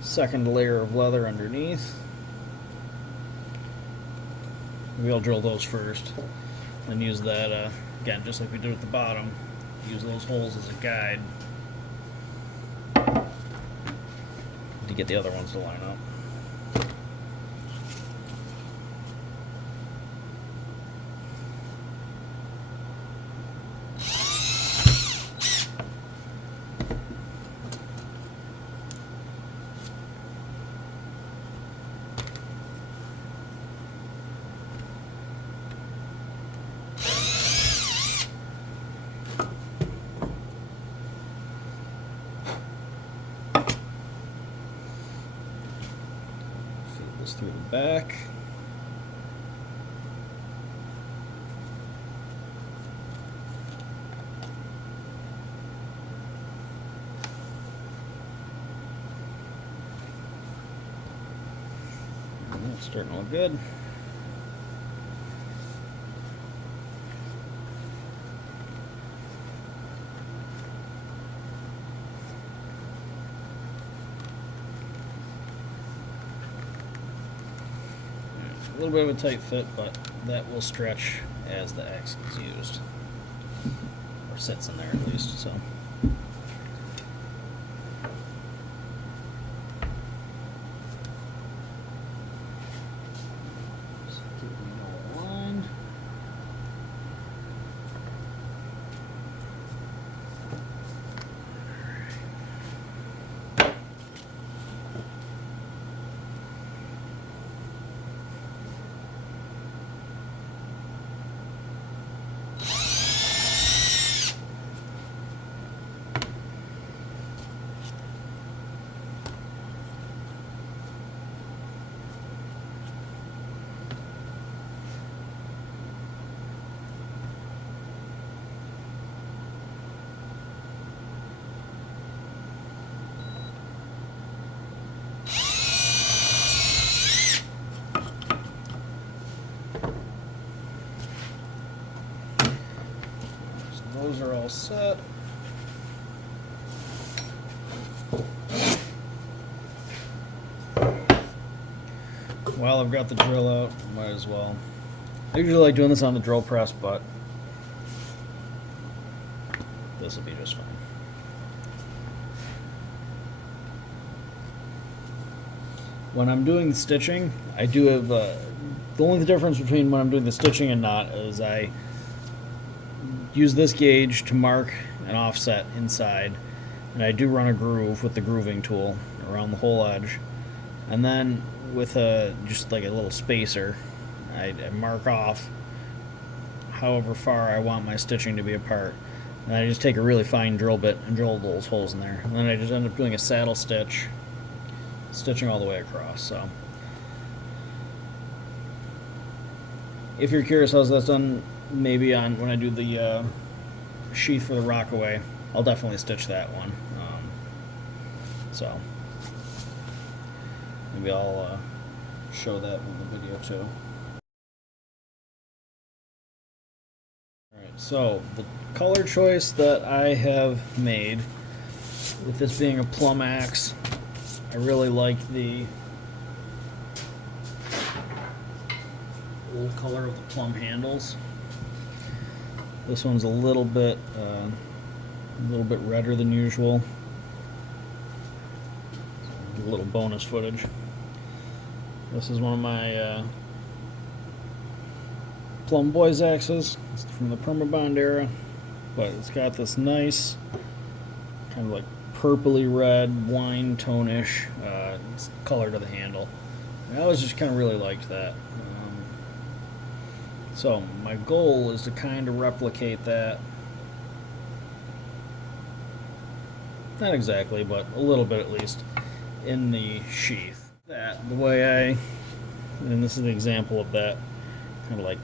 second layer of leather underneath. Maybe I'll drill those first and use that, again, just like we did at the bottom, use those holes as a guide to get the other ones to line up. Through the back. That's starting to look good. A little bit of a tight fit, but that will stretch as the X is used, or sits in there at least. So. Just keep it all aligned. Those are all set. While I've got the drill out, might as well. I usually like doing this on the drill press, but this will be just fine. When I'm doing the stitching, I do have the only difference between when I'm doing the stitching and not is I use this gauge to mark an offset inside, and I do run a groove with the grooving tool around the whole edge, and then with just like a little spacer, I mark off however far I want my stitching to be apart, and I just take a really fine drill bit and drill those holes in there, and then I just end up doing a saddle stitch, stitching all the way across. So if you're curious how that's done, maybe on when I do the sheath for the Rockaway, I'll definitely stitch that one. So maybe I'll show that in the video too. Alright, so the color choice that I have made, with this being a plum axe, I really like the old color of the plum handles. This one's a little bit redder than usual. A little bonus footage. This is one of my Plum Boys axes. It's from the Permabond era, but it's got this nice kind of like purpley red wine tone-ish color to the handle. And I always just kind of really liked that. So my goal is to kind of replicate that. Not exactly, but a little bit at least in the sheath. That the way and this is an example of that kind of like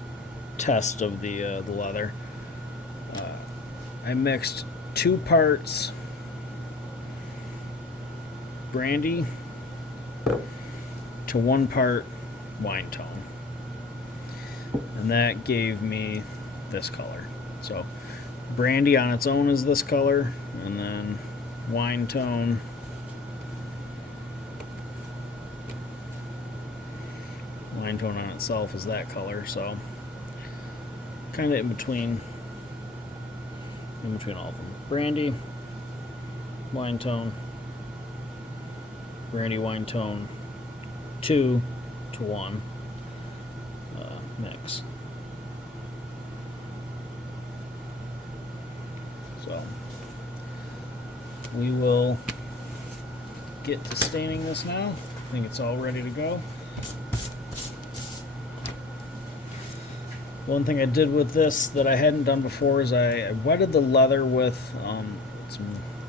test of the leather. I mixed 2 parts brandy to 1 part wine tone, and that gave me this color. So brandy on its own is this color, and then wine tone on itself is that color. So kind of in between all of them. Brandy, wine tone, brandy, wine tone, 2 to 1 mix. So we will get to staining this now. I think it's all ready to go. One thing I did with this that I hadn't done before is I wetted the leather with some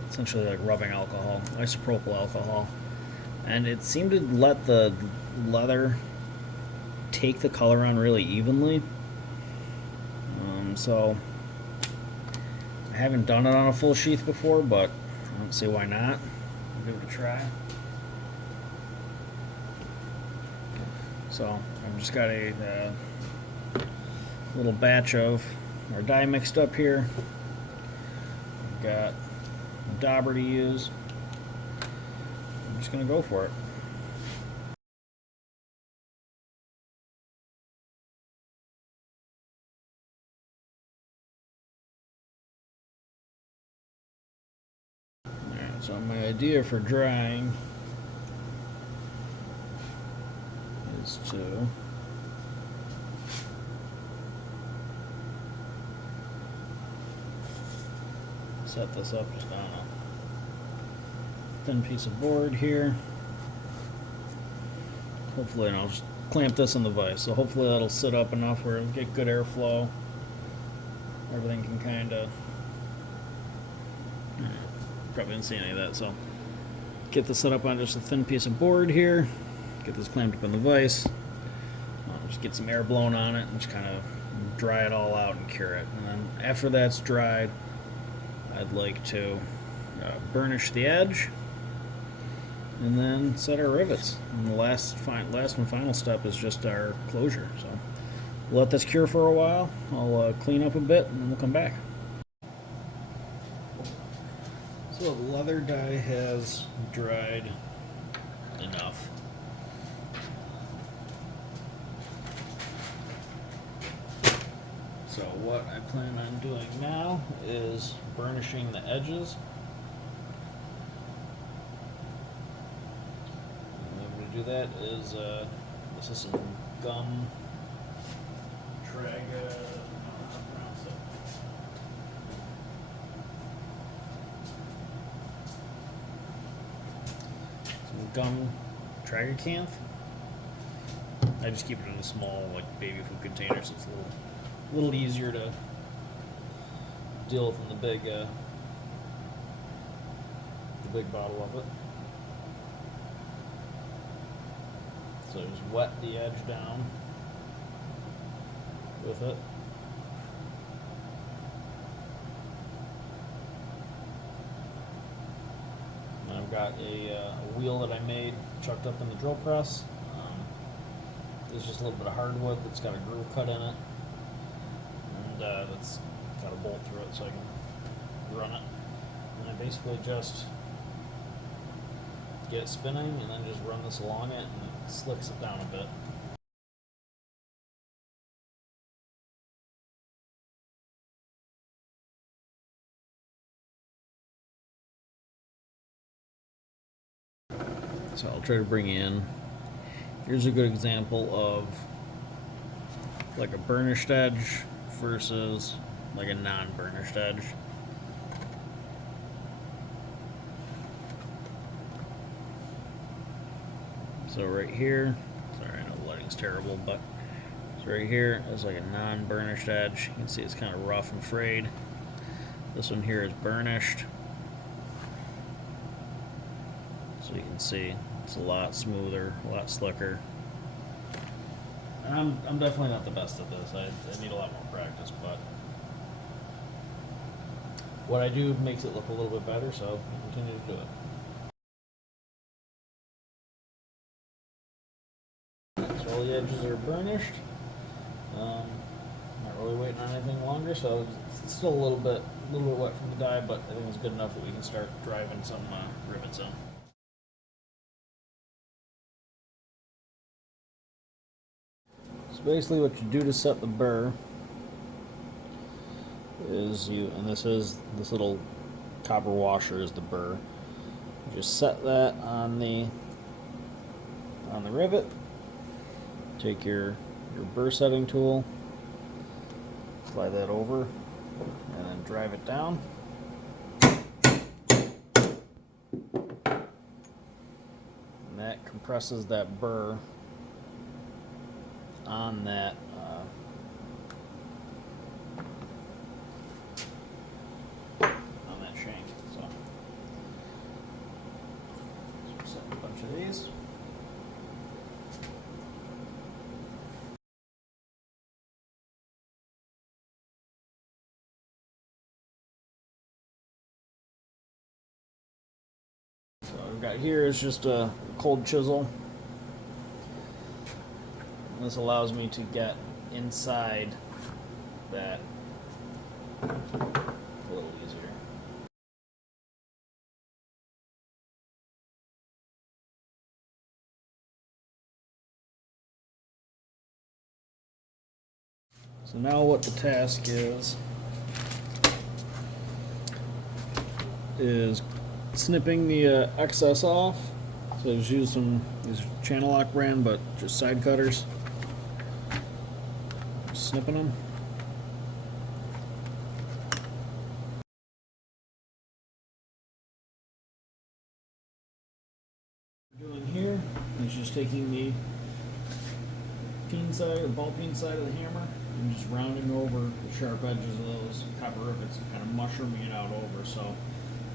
essentially like rubbing alcohol, isopropyl alcohol, and it seemed to let the leather take the color on really evenly. So I haven't done it on a full sheath before, but I don't see why not. I'll give it a try. So I've just got a little batch of our dye mixed up here. I've got a dauber to use. I'm just going to go for it. Alright, so my idea for drying is to set this up just on a thin piece of board here. Hopefully, and I'll just clamp this in the vise, so hopefully that'll sit up enough where it'll get good airflow. Everything can kind of... Probably didn't see any of that, so get this set up on just a thin piece of board here. Get this clamped up in the vise. Just get some air blown on it and just kind of dry it all out and cure it. And then after that's dried, I'd like to burnish the edge and then set our rivets. And the last and final step is just our closure. So we'll let this cure for a while. I'll clean up a bit and then we'll come back. So the leather dye has dried enough. So what I plan on doing now is burnishing the edges. And the way to do that is this is some gum Traga. Some gum Tragacanth. I just keep it in a small like baby food container, so it's a little easier to deal with than the big bottle of it. So just wet the edge down with it. And I've got a wheel that I made chucked up in the drill press. There's just a little bit of hardwood that's got a groove cut in it. That's got a bolt through it so I can run it. And I basically just get it spinning and then just run this along it and it slicks it down a bit. So I'll try to bring in. Here's a good example of like a burnished edge versus like a non-burnished edge. So right here, sorry, I know the lighting's terrible, but so right here is like a non-burnished edge. You can see it's kind of rough and frayed. This one here is burnished. So you can see it's a lot smoother, a lot slicker. And I'm definitely not the best at this. I need a lot more practice, but what I do makes it look a little bit better, so I'll continue to do it. So all the edges are burnished. Not really waiting on anything longer, so it's still a little bit wet from the dye, but I think it's good enough that we can start driving some rivets in. So basically, what you do to set the burr is and this little copper washer is the burr. You just set that on the rivet. Take your burr setting tool, slide that over, and then drive it down. And that compresses that burr on that shank. So set a bunch of these. So what I've got here is just a cold chisel. This allows me to get inside that a little easier. So now what the task is snipping the excess off. So I just use these Channel Lock brand, but just side cutters. Just snipping them. What we're doing here is just taking the peen side, or ball peen side of the hammer, and just rounding over the sharp edges of those copper rivets and kind of mushrooming it out over. So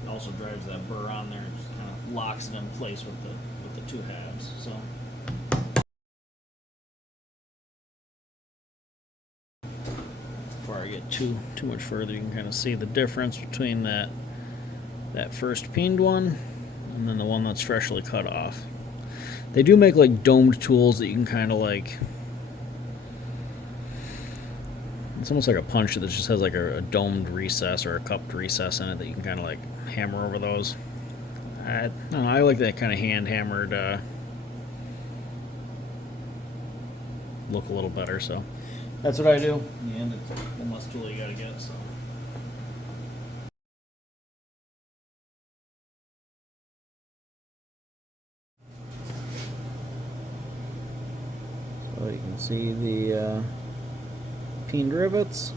it also drives that burr on there and just kind of locks it in place with the two halves. So before I get too much further, you can kind of see the difference between that first peened one and then the one that's freshly cut off. They do make like domed tools that you can kind of like, it's almost like a punch that just has like a domed recess or a cupped recess in it that you can kind of like hammer over those. I don't know, I like that kind of hand hammered look a little better, so that's what I do. In the end, it's one less tool you gotta get. So you can see the peened rivets,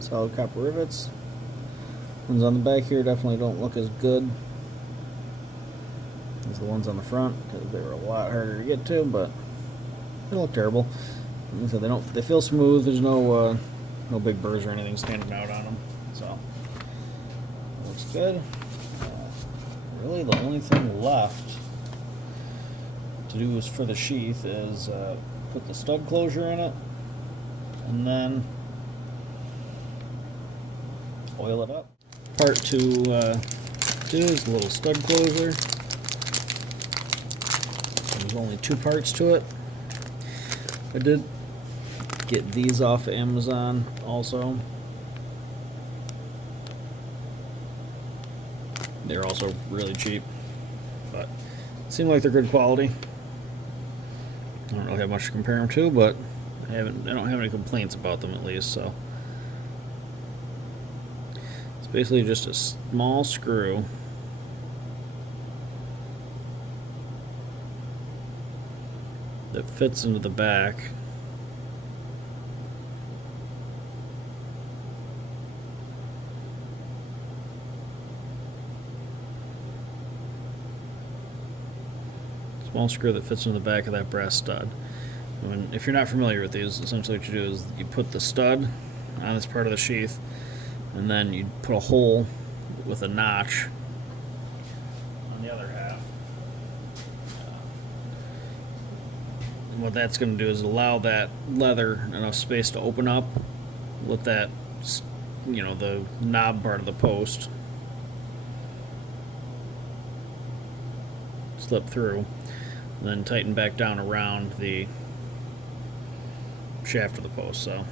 solid copper rivets. Ones on the back here definitely don't look as good as the ones on the front because they were a lot harder to get to, but they don't look terrible. So they feel smooth. There's no big burrs or anything standing out on them, so it looks good. Really, the only thing left to do is for the sheath is put the stud closure in it, and then oil it up. Part to do is the little stud closure. There's only 2 parts to it. I did get these off of Amazon also. They're also really cheap, but seem like they're good quality. I don't really have much to compare them to, but I don't have any complaints about them at least. So it's basically just a small screw that fits into the back. Small screw that fits into the back of that brass stud. If you're not familiar with these, essentially what you do is you put the stud on this part of the sheath, and then you put a hole with a notch on the other half. And what that's going to do is allow that leather enough space to open up, let that, the knob part of the post slip through, and then tighten back down around the shaft of the post. So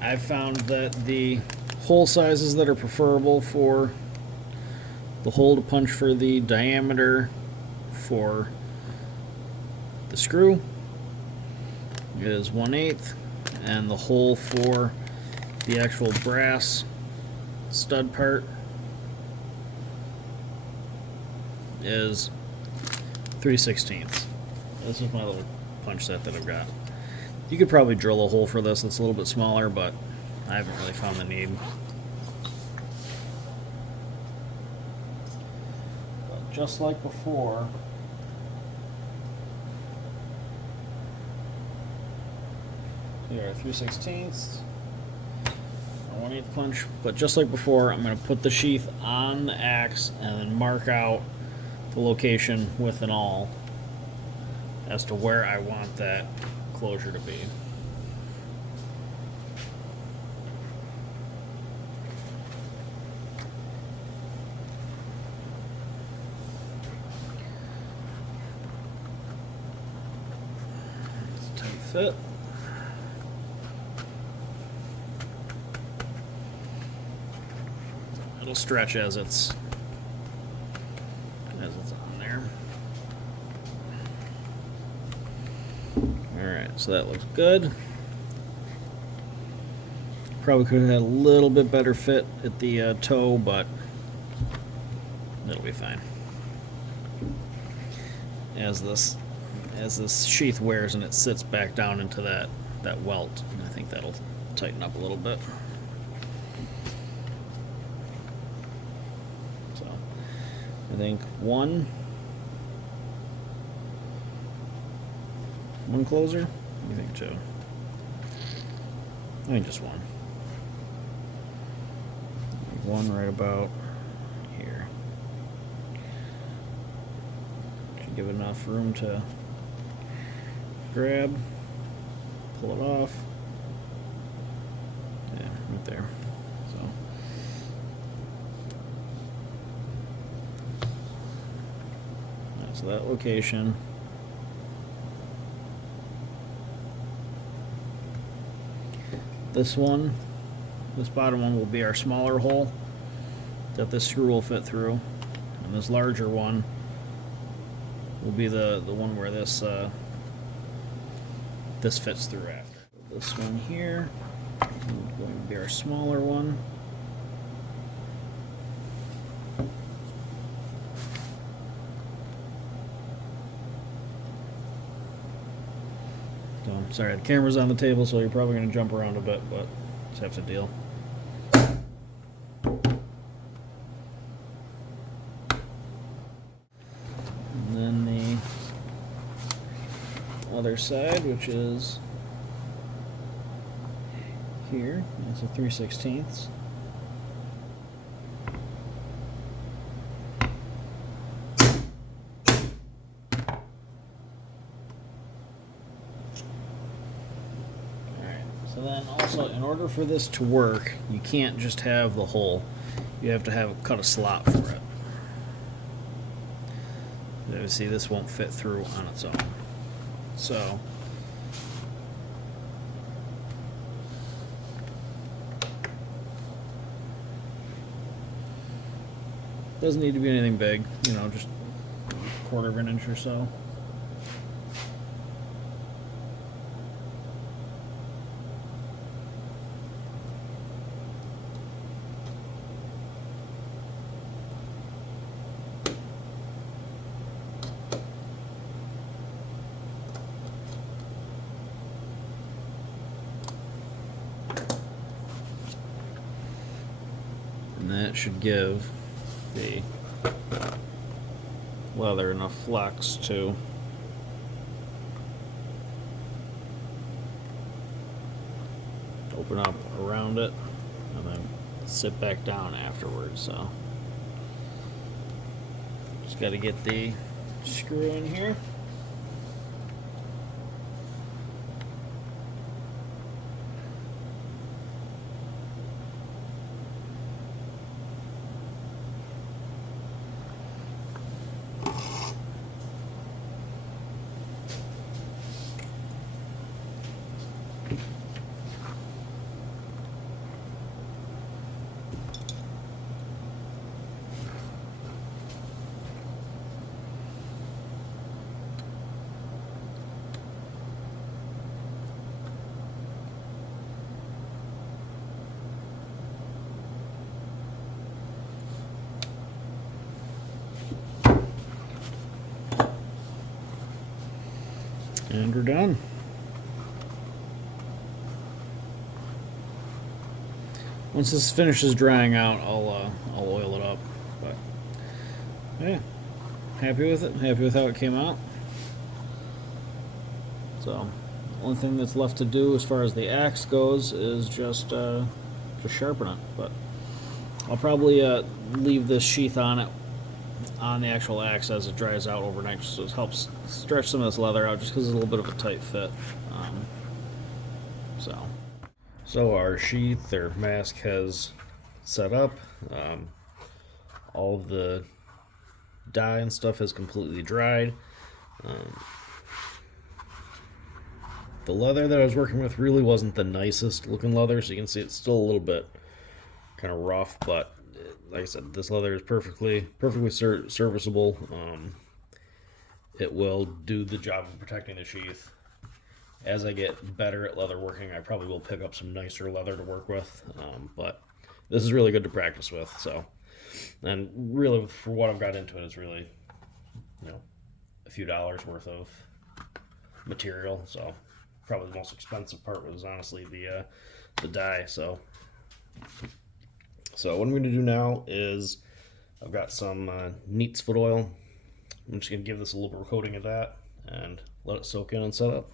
I've found that the hole sizes that are preferable for the hole to punch for the diameter for the screw is 1/8, and the hole for the actual brass stud part is 3/16. This is my little punch set that I've got. You could probably drill a hole for this that's a little bit smaller, but I haven't really found the need. But just like before, here 3/16, 1/8 punch. But just like before, I'm going to put the sheath on the axe and then mark out the location with and all as to where I want that closure to be. It's a tight fit. It'll stretch as it's on there. Alright, so that looks good. Probably could have had a little bit better fit at the toe, but it'll be fine. As this sheath wears and it sits back down into that welt, I think that'll tighten up a little bit. So I think one closer? What do you think, two? I think just one. One right about here. Should give enough room to grab, pull it off. Yeah, right there. So that location. This bottom one will be our smaller hole that this screw will fit through, and this larger one will be the one where this fits through after. This one here is going to be our smaller one. Sorry, the camera's on the table, so you're probably going to jump around a bit, but just have to deal. And then the other side, which is here, that's a 3/16. So then also, in order for this to work, you can't just have the hole. You have to cut a slot for it. You see, this won't fit through on its own. So doesn't need to be anything big, just a 1/4 of an inch or so. that should give the leather enough flex to open up around it and then sit back down afterwards. So just got to get the screw in here. And we're done. Once this finishes drying out, I'll oil it up. But yeah, happy with it. Happy with how it came out. So, the only thing that's left to do as far as the axe goes is just sharpen it. But I'll probably leave this sheath on it on the actual axe as it dries out overnight, just so it helps stretch some of this leather out, just because it's a little bit of a tight fit. So our sheath or mask has set up. All of the dye and stuff has completely dried. The leather that I was working with really wasn't the nicest looking leather, so you can see it's still a little bit kind of rough, but like I said, this leather is perfectly serviceable. It will do the job of protecting the sheath. As I get better at leather working, I probably will pick up some nicer leather to work with, but this is really good to practice with. So, and really for what I've got into it, it's really, a few dollars worth of material. So probably the most expensive part was honestly the dye. So what I'm going to do now is I've got some Neat's foot oil. I'm just going to give this a little bit of coating of that and let it soak in and set up.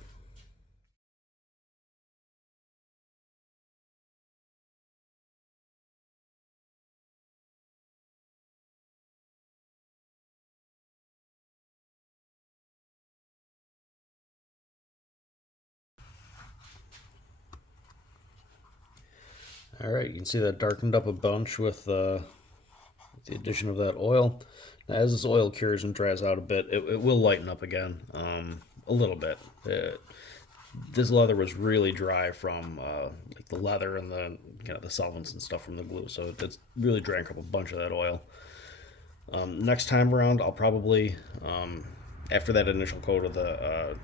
All right, you can see that darkened up a bunch with the addition of that oil. Now, as this oil cures and dries out a bit, it will lighten up again a little bit. This leather was really dry from like the leather and the solvents and stuff from the glue, so it's really drank up a bunch of that oil. Next time around, I'll probably after that initial coat of the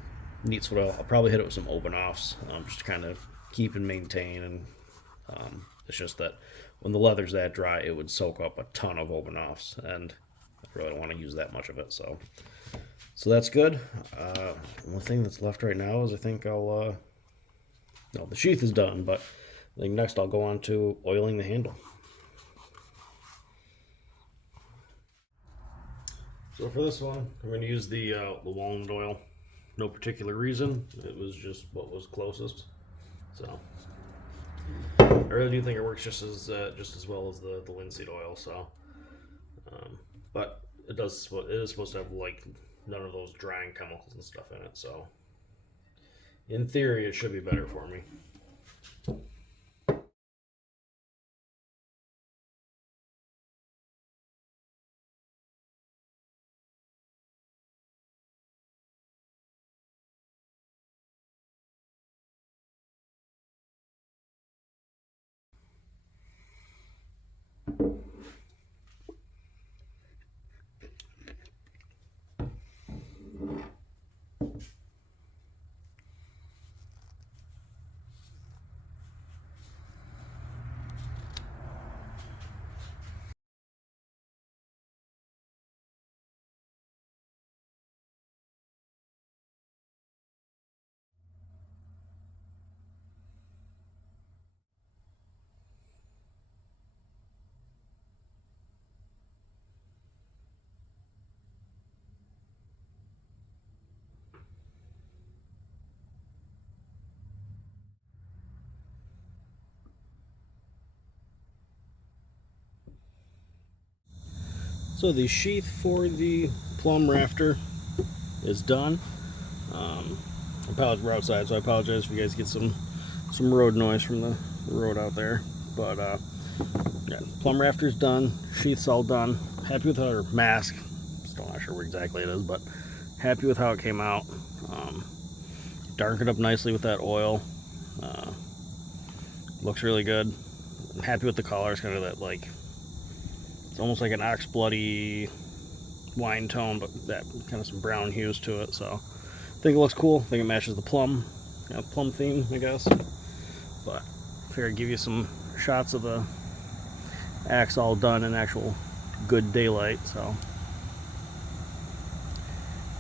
Neat's foot oil, I'll probably hit it with some open offs just to kind of keep and maintain. And it's just that when the leather's that dry, it would soak up a ton of open offs, and I really don't want to use that much of it. So that's good. One thing that's left right now is I think I'll no, the sheath is done, but I think next I'll go on to oiling the handle. So for this one, I'm going to use the walnut oil. No particular reason. It was just what was closest. So I really do think it works just as well as the linseed oil. So, but it is supposed to have like none of those drying chemicals and stuff in it. So in theory, it should be better for me. So the sheath for the plumb rafter is done. We're outside, so I apologize if you guys get some road noise from the road out there. But yeah, plumb rafter's done, sheath's all done. Happy with our mask. Still not sure where exactly it is, but happy with how it came out. Darkened up nicely with that oil. Looks really good. I'm happy with the color. It's kind of that, like, it's almost like an ox bloody wine tone, but that kind of some brown hues to it. So I think it looks cool. I think it matches the plum, plum theme, I guess. But I figured I'd give you some shots of the axe all done in actual good daylight. So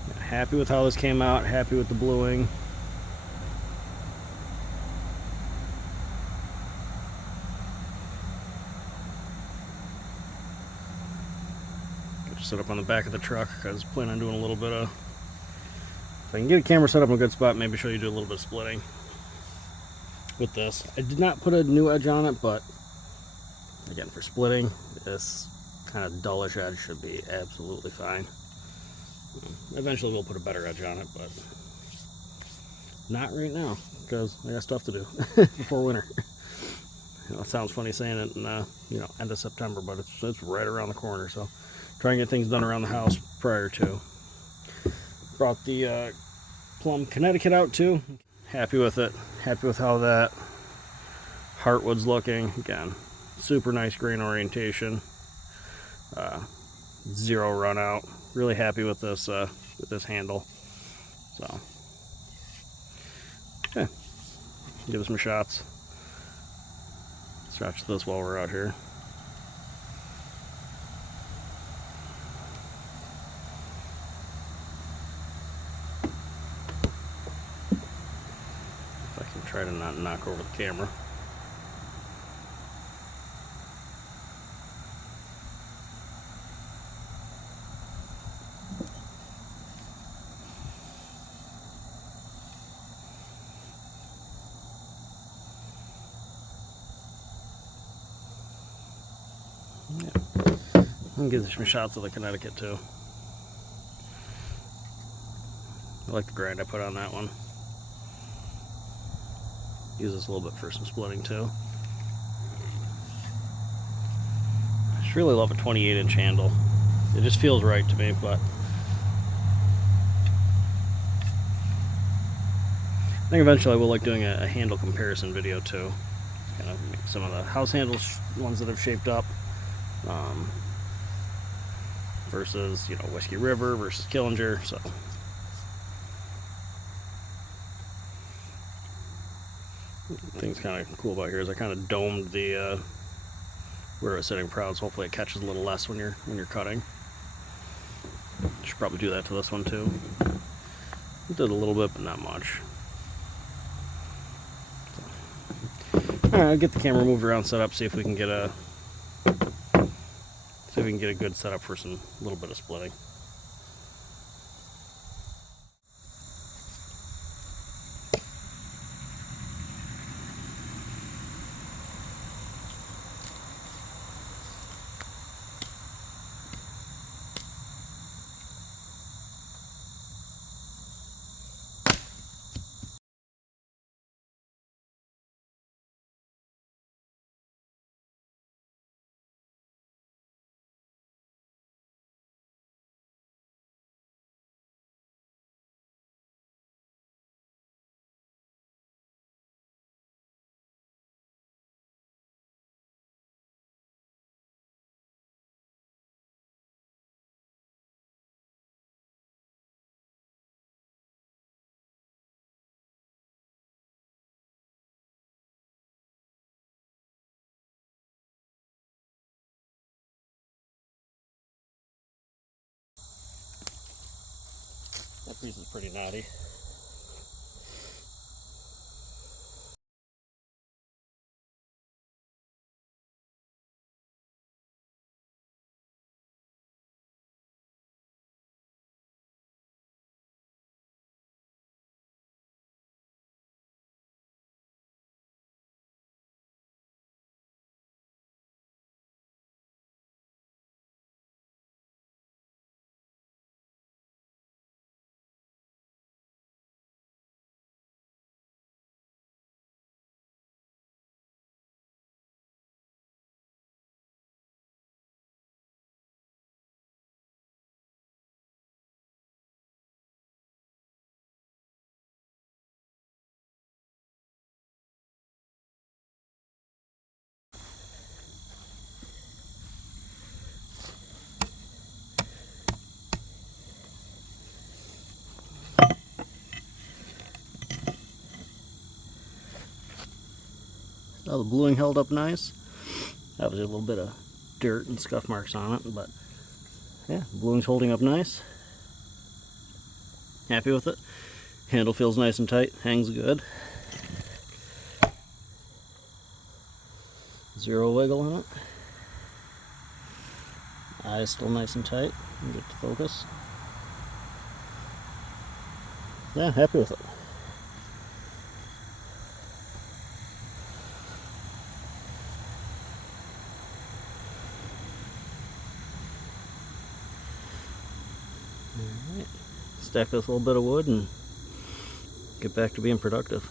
yeah, happy with how this came out. Happy with the bluing. Just set up on the back of the truck because I plan on doing a little bit of. If I can get a camera set up in a good spot, maybe show you do a little bit of splitting with this. I did not put a new edge on it, but again, for splitting, this kind of dullish edge should be absolutely fine. Eventually we'll put a better edge on it, but not right now because I got stuff to do before winter. It sounds funny saying it in end of September, but it's right around the corner. So try and get things done around the house prior to. Brought the plum Connecticut out too. Happy with it. Happy with how that heartwood's looking. Again, super nice grain orientation. Zero run out. Really happy with this handle. So okay, give it some shots. Scratch this while we're out here. If I can try to not knock over the camera. Yeah. I'm gonna give some shots of the Connecticut too. I like the grind I put on that one. Use this a little bit for some splitting too. I just really love a 28-inch handle. It just feels right to me, but I think eventually I will like doing a handle comparison video too. Kind of some of the house handles, ones that have shaped up, versus Whiskey River versus Killinger. So thing's kind of cool about here is I kind of domed the where it's sitting proud, so hopefully it catches a little less when you're cutting. Should probably do that to this one too. It did a little bit, but not much. All right, I'll get the camera moved around, set up, see if we can get a good setup for some little bit of splitting. That piece is pretty knotty. Oh, the bluing held up nice. That was a little bit of dirt and scuff marks on it, but yeah, bluing's holding up nice. Happy with it. Handle feels nice and tight, hangs good. Zero wiggle in it. Eyes still nice and tight. Get to focus. Yeah, happy with it. Alright, stack this little bit of wood and get back to being productive.